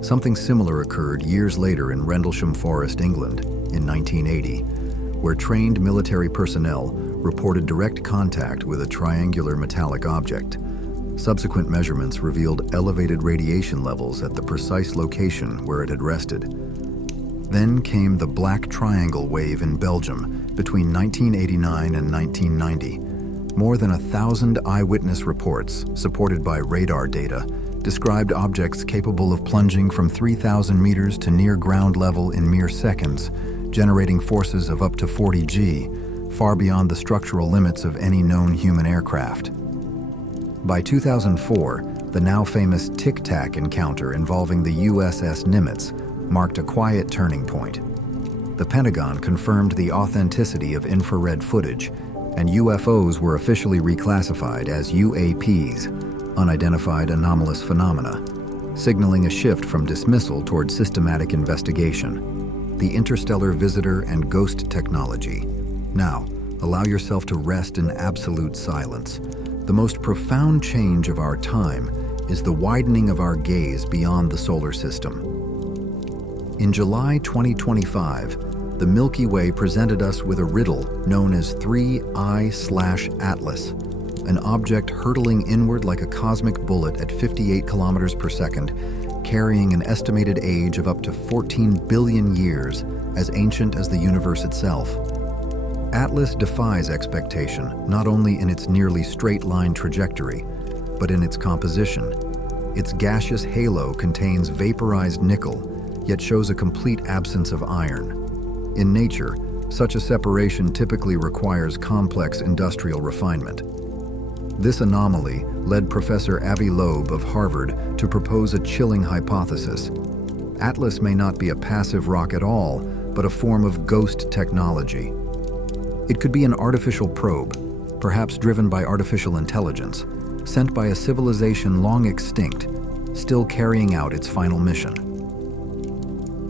Something similar occurred years later in Rendlesham Forest, England, in 1980, where trained military personnel reported direct contact with a triangular metallic object. Subsequent measurements revealed elevated radiation levels at the precise location where it had rested. Then came the Black Triangle wave in Belgium between 1989 and 1990. More than 1,000 eyewitness reports, supported by radar data, described objects capable of plunging from 3,000 meters to near ground level in mere seconds, generating forces of up to 40 G, far beyond the structural limits of any known human aircraft. By 2004, the now famous Tic Tac encounter involving the USS Nimitz marked a quiet turning point. The Pentagon confirmed the authenticity of infrared footage, and UFOs were officially reclassified as UAPs, unidentified anomalous phenomena, signaling a shift from dismissal toward systematic investigation. The interstellar visitor and ghost technology. Now, allow yourself to rest in absolute silence. The most profound change of our time is the widening of our gaze beyond the solar system. In July 2025, the Milky Way presented us with a riddle known as 3I/Atlas, an object hurtling inward like a cosmic bullet at 58 kilometers per second, carrying an estimated age of up to 14 billion years, as ancient as the universe itself. Atlas defies expectation, not only in its nearly straight-line trajectory, but in its composition. Its gaseous halo contains vaporized nickel, yet shows a complete absence of iron. In nature, such a separation typically requires complex industrial refinement. This anomaly led Professor Avi Loeb of Harvard to propose a chilling hypothesis. Atlas may not be a passive rock at all, but a form of ghost technology. It could be an artificial probe, perhaps driven by artificial intelligence, sent by a civilization long extinct, still carrying out its final mission.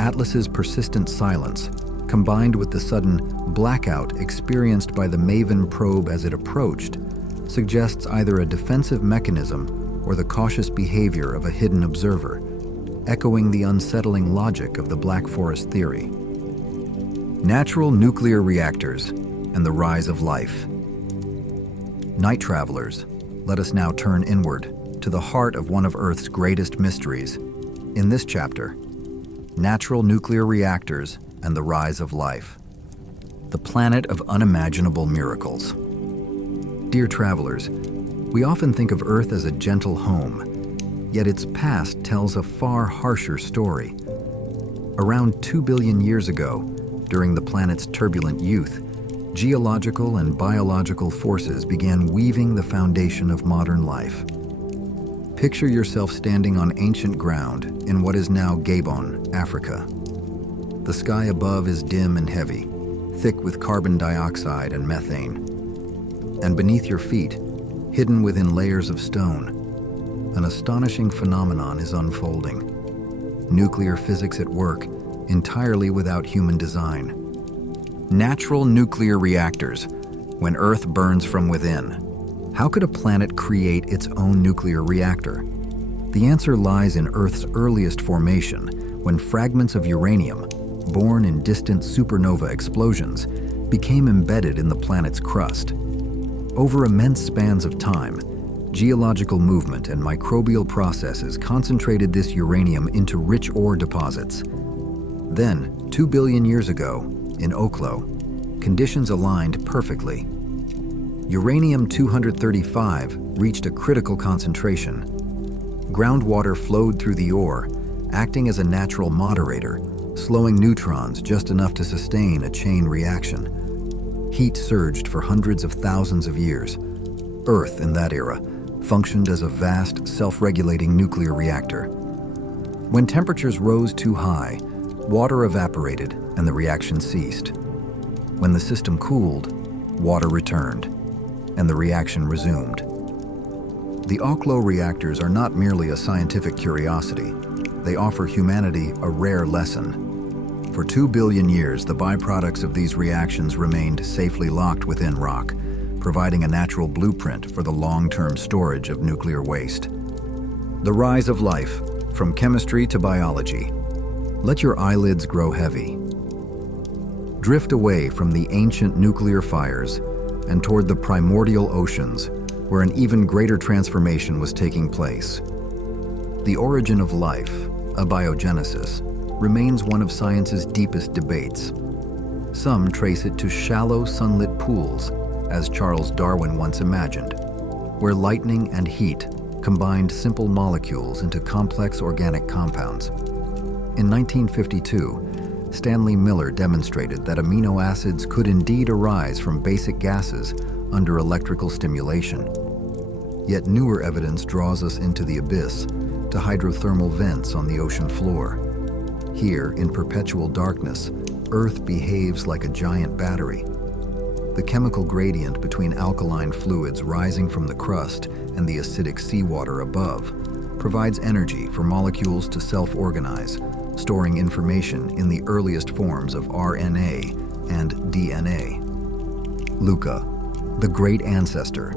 Atlas's persistent silence, combined with the sudden blackout experienced by the Maven probe as it approached, suggests either a defensive mechanism or the cautious behavior of a hidden observer, echoing the unsettling logic of the Black Forest theory. Natural nuclear reactors and the rise of life. Night travelers, let us now turn inward to the heart of one of Earth's greatest mysteries. In this chapter, natural nuclear reactors and the rise of life. The planet of unimaginable miracles. Dear travelers, we often think of Earth as a gentle home, yet its past tells a far harsher story. Around 2 billion years ago, during the planet's turbulent youth, geological and biological forces began weaving the foundation of modern life. Picture yourself standing on ancient ground in what is now Gabon, Africa. The sky above is dim and heavy, thick with carbon dioxide and methane. And beneath your feet, hidden within layers of stone, an astonishing phenomenon is unfolding. Nuclear physics at work, entirely without human design. Natural nuclear reactors, when Earth burns from within. How could a planet create its own nuclear reactor? The answer lies in Earth's earliest formation, when fragments of uranium, born in distant supernova explosions, became embedded in the planet's crust. Over immense spans of time, geological movement and microbial processes concentrated this uranium into rich ore deposits. Then, 2 billion years ago, in Oklo, conditions aligned perfectly. Uranium-235 reached a critical concentration. Groundwater flowed through the ore, acting as a natural moderator, slowing neutrons just enough to sustain a chain reaction. Heat surged for hundreds of thousands of years. Earth, in that era, functioned as a vast, self-regulating nuclear reactor. When temperatures rose too high, water evaporated and the reaction ceased. When the system cooled, water returned, and the reaction resumed. The Oklo reactors are not merely a scientific curiosity. They offer humanity a rare lesson. For 2 billion years, the byproducts of these reactions remained safely locked within rock, providing a natural blueprint for the long-term storage of nuclear waste. The rise of life, from chemistry to biology. Let your eyelids grow heavy. Drift away from the ancient nuclear fires and toward the primordial oceans, where an even greater transformation was taking place. The origin of life, abiogenesis, remains one of science's deepest debates. Some trace it to shallow sunlit pools, as Charles Darwin once imagined, where lightning and heat combined simple molecules into complex organic compounds. In 1952, Stanley Miller demonstrated that amino acids could indeed arise from basic gases under electrical stimulation. Yet newer evidence draws us into the abyss, to hydrothermal vents on the ocean floor. Here, in perpetual darkness, Earth behaves like a giant battery. The chemical gradient between alkaline fluids rising from the crust and the acidic seawater above provides energy for molecules to self-organize, storing information in the earliest forms of RNA and DNA. Luca, the great ancestor.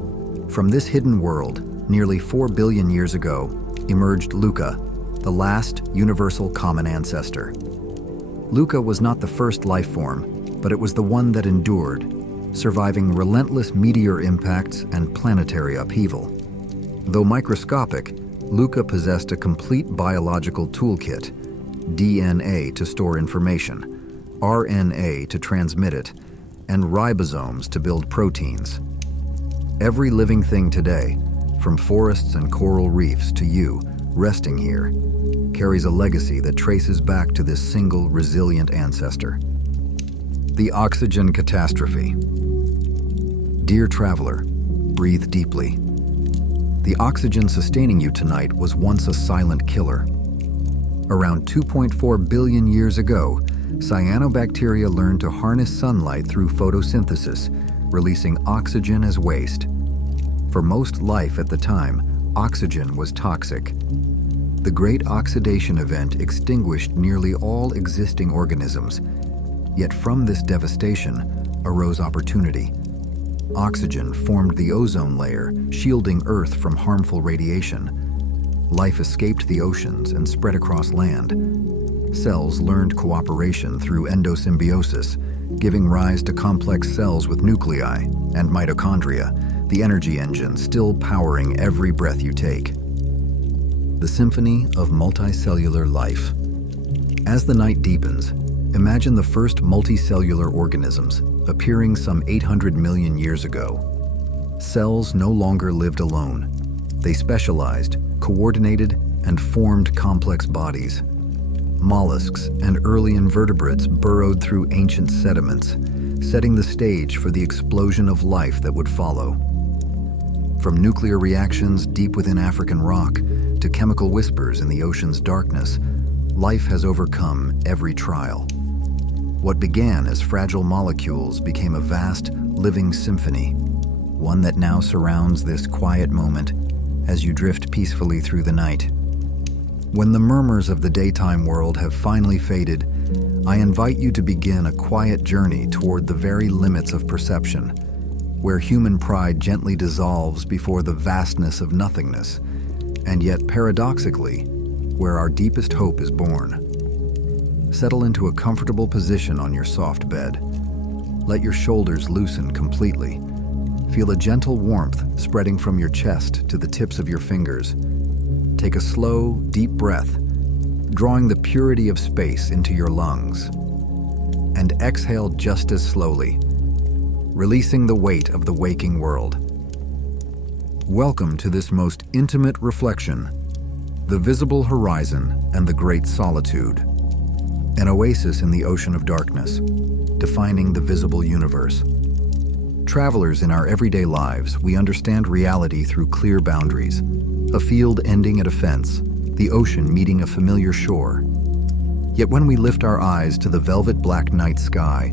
From this hidden world, nearly 4 billion years ago, emerged Luca, the last universal common ancestor. Luca was not the first life form, but it was the one that endured, surviving relentless meteor impacts and planetary upheaval. Though microscopic, Luca possessed a complete biological toolkit: DNA to store information, RNA to transmit it, and ribosomes to build proteins. Every living thing today, from forests and coral reefs to you, resting here, carries a legacy that traces back to this single resilient ancestor. The oxygen catastrophe. Dear traveler, breathe deeply. The oxygen sustaining you tonight was once a silent killer. Around 2.4 billion years ago, cyanobacteria learned to harness sunlight through photosynthesis, releasing oxygen as waste. For most life at the time, oxygen was toxic. The Great Oxidation Event extinguished nearly all existing organisms. Yet from this devastation arose opportunity. Oxygen formed the ozone layer, shielding Earth from harmful radiation. Life escaped the oceans and spread across land. Cells learned cooperation through endosymbiosis, giving rise to complex cells with nuclei and mitochondria, the energy engine still powering every breath you take. The symphony of multicellular life. As the night deepens, imagine the first multicellular organisms appearing some 800 million years ago. Cells no longer lived alone. They specialized, coordinated, and formed complex bodies. Mollusks and early invertebrates burrowed through ancient sediments, setting the stage for the explosion of life that would follow. From nuclear reactions deep within African rock to chemical whispers in the ocean's darkness, life has overcome every trial. What began as fragile molecules became a vast, living symphony, one that now surrounds this quiet moment as you drift peacefully through the night. When the murmurs of the daytime world have finally faded, I invite you to begin a quiet journey toward the very limits of perception, where human pride gently dissolves before the vastness of nothingness, and yet paradoxically, where our deepest hope is born. Settle into a comfortable position on your soft bed. Let your shoulders loosen completely. Feel a gentle warmth spreading from your chest to the tips of your fingers. Take a slow, deep breath, drawing the purity of space into your lungs. And exhale just as slowly, releasing the weight of the waking world. Welcome to this most intimate reflection, the visible horizon and the great solitude. An oasis in the ocean of darkness, defining the visible universe. travelers in our everyday lives, we understand reality through clear boundaries. A field ending at a fence, the ocean meeting a familiar shore. Yet when we lift our eyes to the velvet black night sky,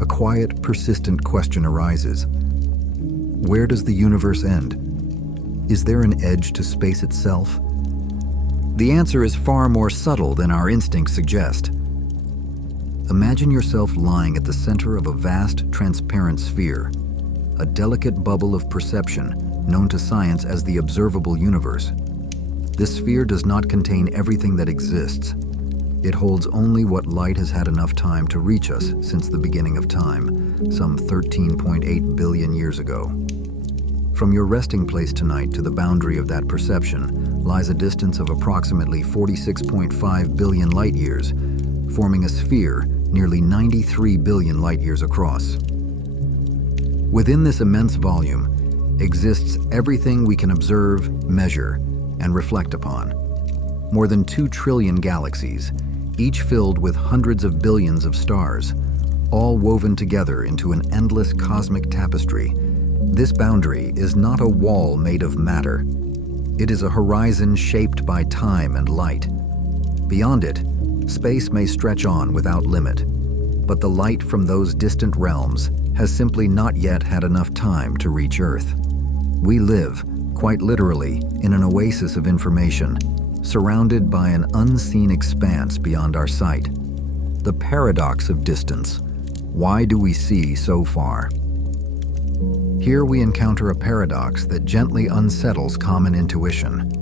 a quiet, persistent question arises. Where does the universe end? Is there an edge to space itself? The answer is far more subtle than our instincts suggest. Imagine yourself lying at the center of a vast, transparent sphere, a delicate bubble of perception known to science as the observable universe. This sphere does not contain everything that exists. It holds only what light has had enough time to reach us since the beginning of time, some 13.8 billion years ago. From your resting place tonight to the boundary of that perception lies a distance of approximately 46.5 billion light years, forming a sphere nearly 93 billion light years across. Within this immense volume exists everything we can observe, measure, and reflect upon. More than 2 trillion galaxies, each filled with hundreds of billions of stars, all woven together into an endless cosmic tapestry. This boundary is not a wall made of matter. It is a horizon shaped by time and light. Beyond it, space may stretch on without limit, but the light from those distant realms has simply not yet had enough time to reach Earth. We live, quite literally, in an oasis of information, surrounded by an unseen expanse beyond our sight. The paradox of distance. Why do we see so far? Here we encounter a paradox that gently unsettles common intuition.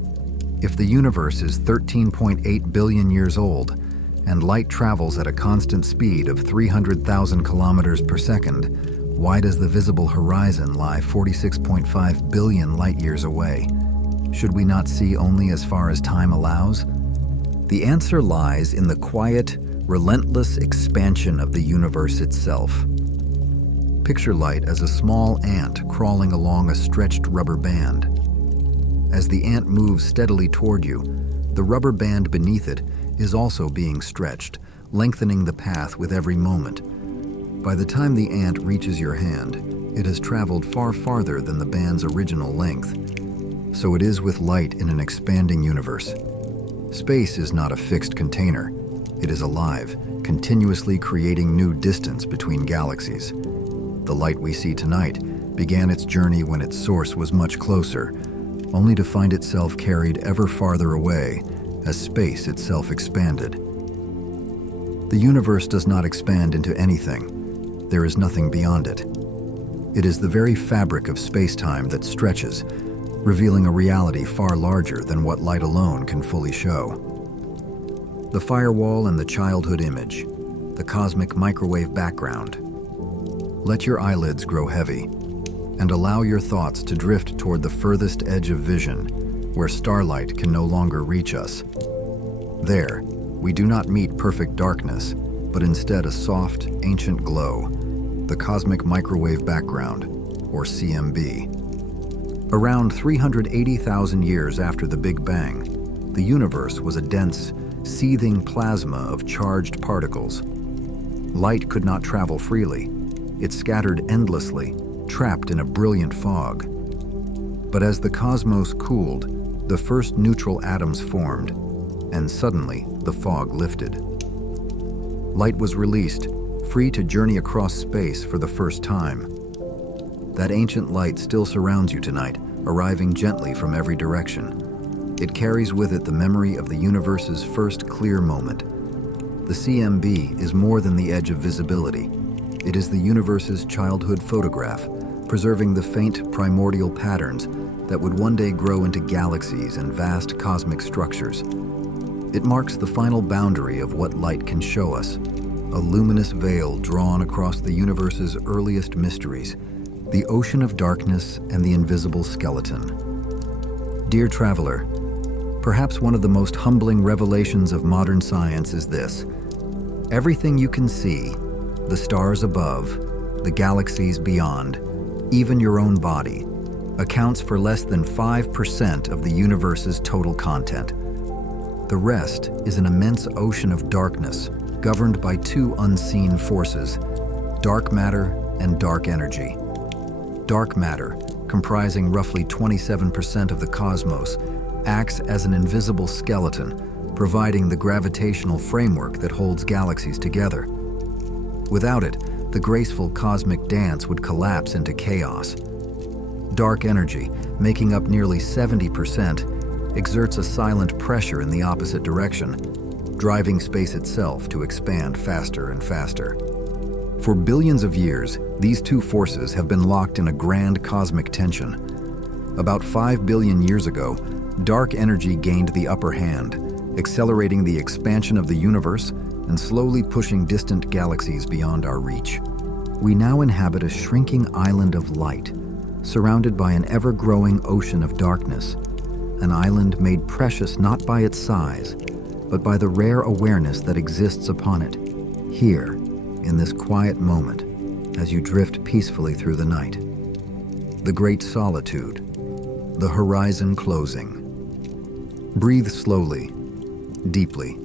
If the universe is 13.8 billion years old, and light travels at a constant speed of 300,000 kilometers per second, why does the visible horizon lie 46.5 billion light years away? Should we not see only as far as time allows? The answer lies in the quiet, relentless expansion of the universe itself. Picture light as a small ant crawling along a stretched rubber band. As the ant moves steadily toward you, the rubber band beneath it is also being stretched, lengthening the path with every moment. By the time the ant reaches your hand, it has traveled far farther than the band's original length. So it is with light in an expanding universe. Space is not a fixed container. It is alive, continuously creating new distance between galaxies. The light we see tonight began its journey when its source was much closer, only to find itself carried ever farther away as space itself expanded. The universe does not expand into anything. There is nothing beyond it. It is the very fabric of space-time that stretches, revealing a reality far larger than what light alone can fully show. The firewall and the childhood image, the cosmic microwave background. Let your eyelids grow heavy and allow your thoughts to drift toward the furthest edge of vision, where starlight can no longer reach us. There, we do not meet perfect darkness, but instead a soft, ancient glow, the cosmic microwave background, or CMB. Around 380,000 years after the Big Bang, the universe was a dense, seething plasma of charged particles. Light could not travel freely. It scattered endlessly, trapped in a brilliant fog. But as the cosmos cooled, the first neutral atoms formed, and suddenly the fog lifted. Light was released, free to journey across space for the first time. That ancient light still surrounds you tonight, arriving gently from every direction. It carries with it the memory of the universe's first clear moment. The CMB is more than the edge of visibility. It is the universe's childhood photograph, preserving the faint primordial patterns that would one day grow into galaxies and vast cosmic structures. It marks the final boundary of what light can show us, a luminous veil drawn across the universe's earliest mysteries, the ocean of darkness and the invisible skeleton. Dear traveler, perhaps one of the most humbling revelations of modern science is this. Everything you can see, the stars above, the galaxies beyond, even your own body, accounts for less than 5% of the universe's total content. The rest is an immense ocean of darkness, governed by two unseen forces, dark matter and dark energy. Dark matter, comprising roughly 27% of the cosmos, acts as an invisible skeleton, providing the gravitational framework that holds galaxies together. Without it, the graceful cosmic dance would collapse into chaos. Dark energy, making up nearly 70%, exerts a silent pressure in the opposite direction, driving space itself to expand faster and faster. For billions of years, these two forces have been locked in a grand cosmic tension. About 5 billion years ago, dark energy gained the upper hand, accelerating the expansion of the universe and slowly pushing distant galaxies beyond our reach. We now inhabit a shrinking island of light, surrounded by an ever-growing ocean of darkness, an island made precious not by its size, but by the rare awareness that exists upon it, here, in this quiet moment, as you drift peacefully through the night. The great solitude, the horizon closing. Breathe slowly, deeply.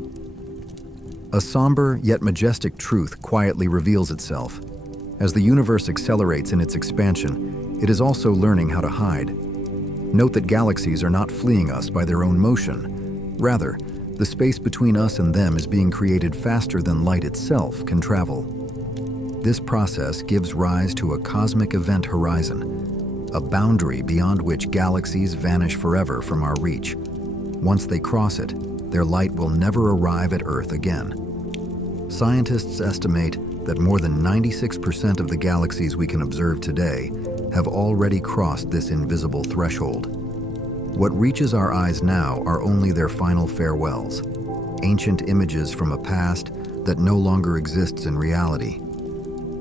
A somber yet majestic truth quietly reveals itself. As the universe accelerates in its expansion, it is also learning how to hide. Note that galaxies are not fleeing us by their own motion. Rather, the space between us and them is being created faster than light itself can travel. This process gives rise to a cosmic event horizon, a boundary beyond which galaxies vanish forever from our reach. Once they cross it, their light will never arrive at Earth again. Scientists estimate that more than 96% of the galaxies we can observe today have already crossed this invisible threshold. What reaches our eyes now are only their final farewells, ancient images from a past that no longer exists in reality.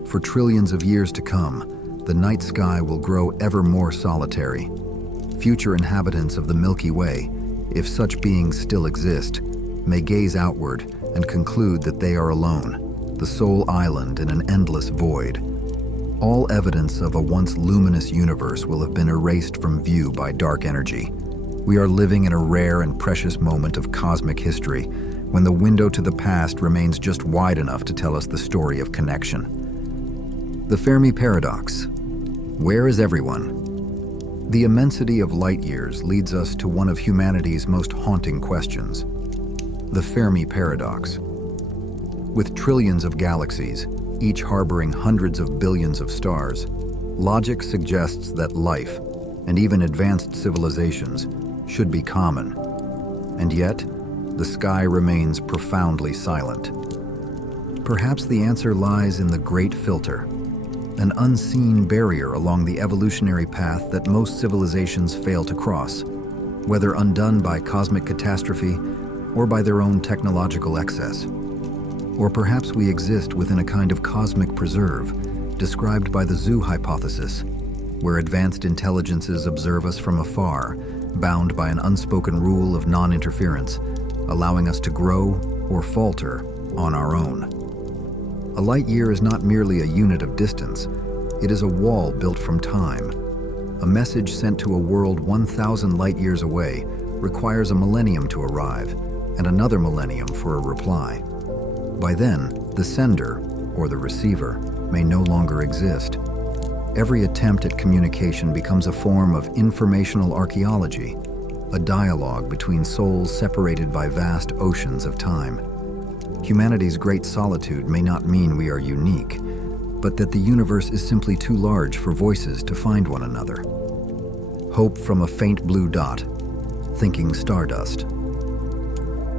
For trillions of years to come, the night sky will grow ever more solitary. Future inhabitants of the Milky Way, if such beings still exist, may gaze outward and conclude that they are alone, the sole island in an endless void. All evidence of a once luminous universe will have been erased from view by dark energy. We are living in a rare and precious moment of cosmic history, when the window to the past remains just wide enough to tell us the story of connection. The Fermi paradox. Where is everyone? The immensity of light years leads us to one of humanity's most haunting questions. The Fermi paradox. With trillions of galaxies, each harboring hundreds of billions of stars, logic suggests that life, and even advanced civilizations, should be common. And yet, the sky remains profoundly silent. Perhaps the answer lies in the Great Filter, an unseen barrier along the evolutionary path that most civilizations fail to cross, whether undone by cosmic catastrophe or by their own technological excess. Or perhaps we exist within a kind of cosmic preserve, described by the zoo hypothesis, where advanced intelligences observe us from afar, bound by an unspoken rule of non-interference, allowing us to grow or falter on our own. A light year is not merely a unit of distance, it is a wall built from time. A message sent to a world 1,000 light years away requires a millennium to arrive, and another millennium for a reply. By then, the sender, or the receiver, may no longer exist. Every attempt at communication becomes a form of informational archaeology, a dialogue between souls separated by vast oceans of time. Humanity's great solitude may not mean we are unique, but that the universe is simply too large for voices to find one another. Hope from a faint blue dot, thinking stardust.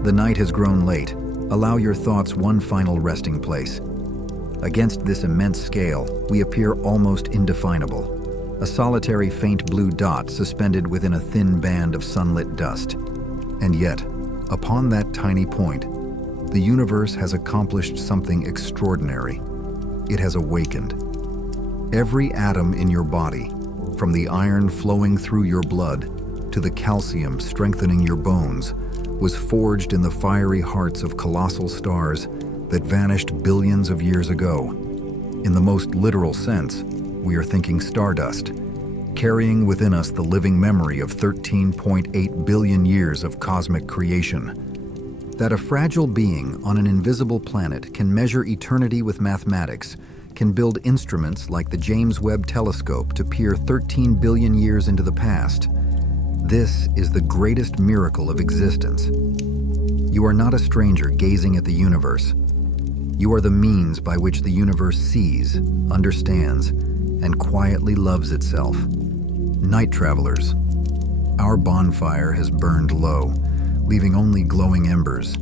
The night has grown late. Allow your thoughts one final resting place. Against this immense scale, we appear almost indefinable, a solitary faint blue dot suspended within a thin band of sunlit dust. And yet, upon that tiny point, the universe has accomplished something extraordinary. It has awakened. Every atom in your body, from the iron flowing through your blood to the calcium strengthening your bones, was forged in the fiery hearts of colossal stars that vanished billions of years ago. In the most literal sense, we are thinking stardust, carrying within us the living memory of 13.8 billion years of cosmic creation. That a fragile being on an invisible planet can measure eternity with mathematics can build instruments like the James Webb Telescope to peer 13 billion years into the past. This is the greatest miracle of existence. You are not a stranger gazing at the universe. You are the means by which the universe sees, understands, and quietly loves itself. Night travelers, our bonfire has burned low, leaving only glowing embers,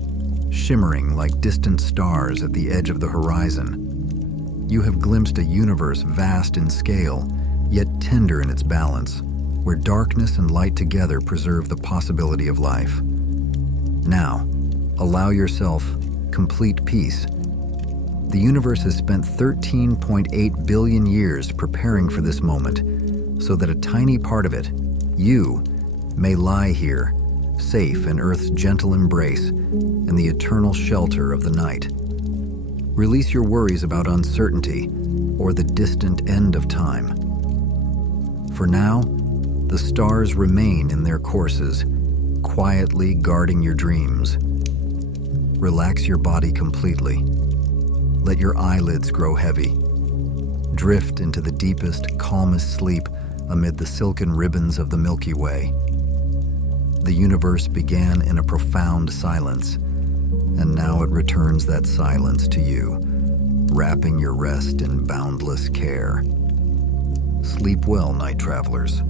shimmering like distant stars at the edge of the horizon. You have glimpsed a universe vast in scale, yet tender in its balance, where darkness and light together preserve the possibility of life. Now, allow yourself complete peace. The universe has spent 13.8 billion years preparing for this moment, so that a tiny part of it, you, may lie here, safe in Earth's gentle embrace and the eternal shelter of the night. Release your worries about uncertainty or the distant end of time. For now, the stars remain in their courses, quietly guarding your dreams. Relax your body completely. Let your eyelids grow heavy. Drift into the deepest, calmest sleep amid the silken ribbons of the Milky Way. The universe began in a profound silence, and now it returns that silence to you, wrapping your rest in boundless care. Sleep well, night travelers.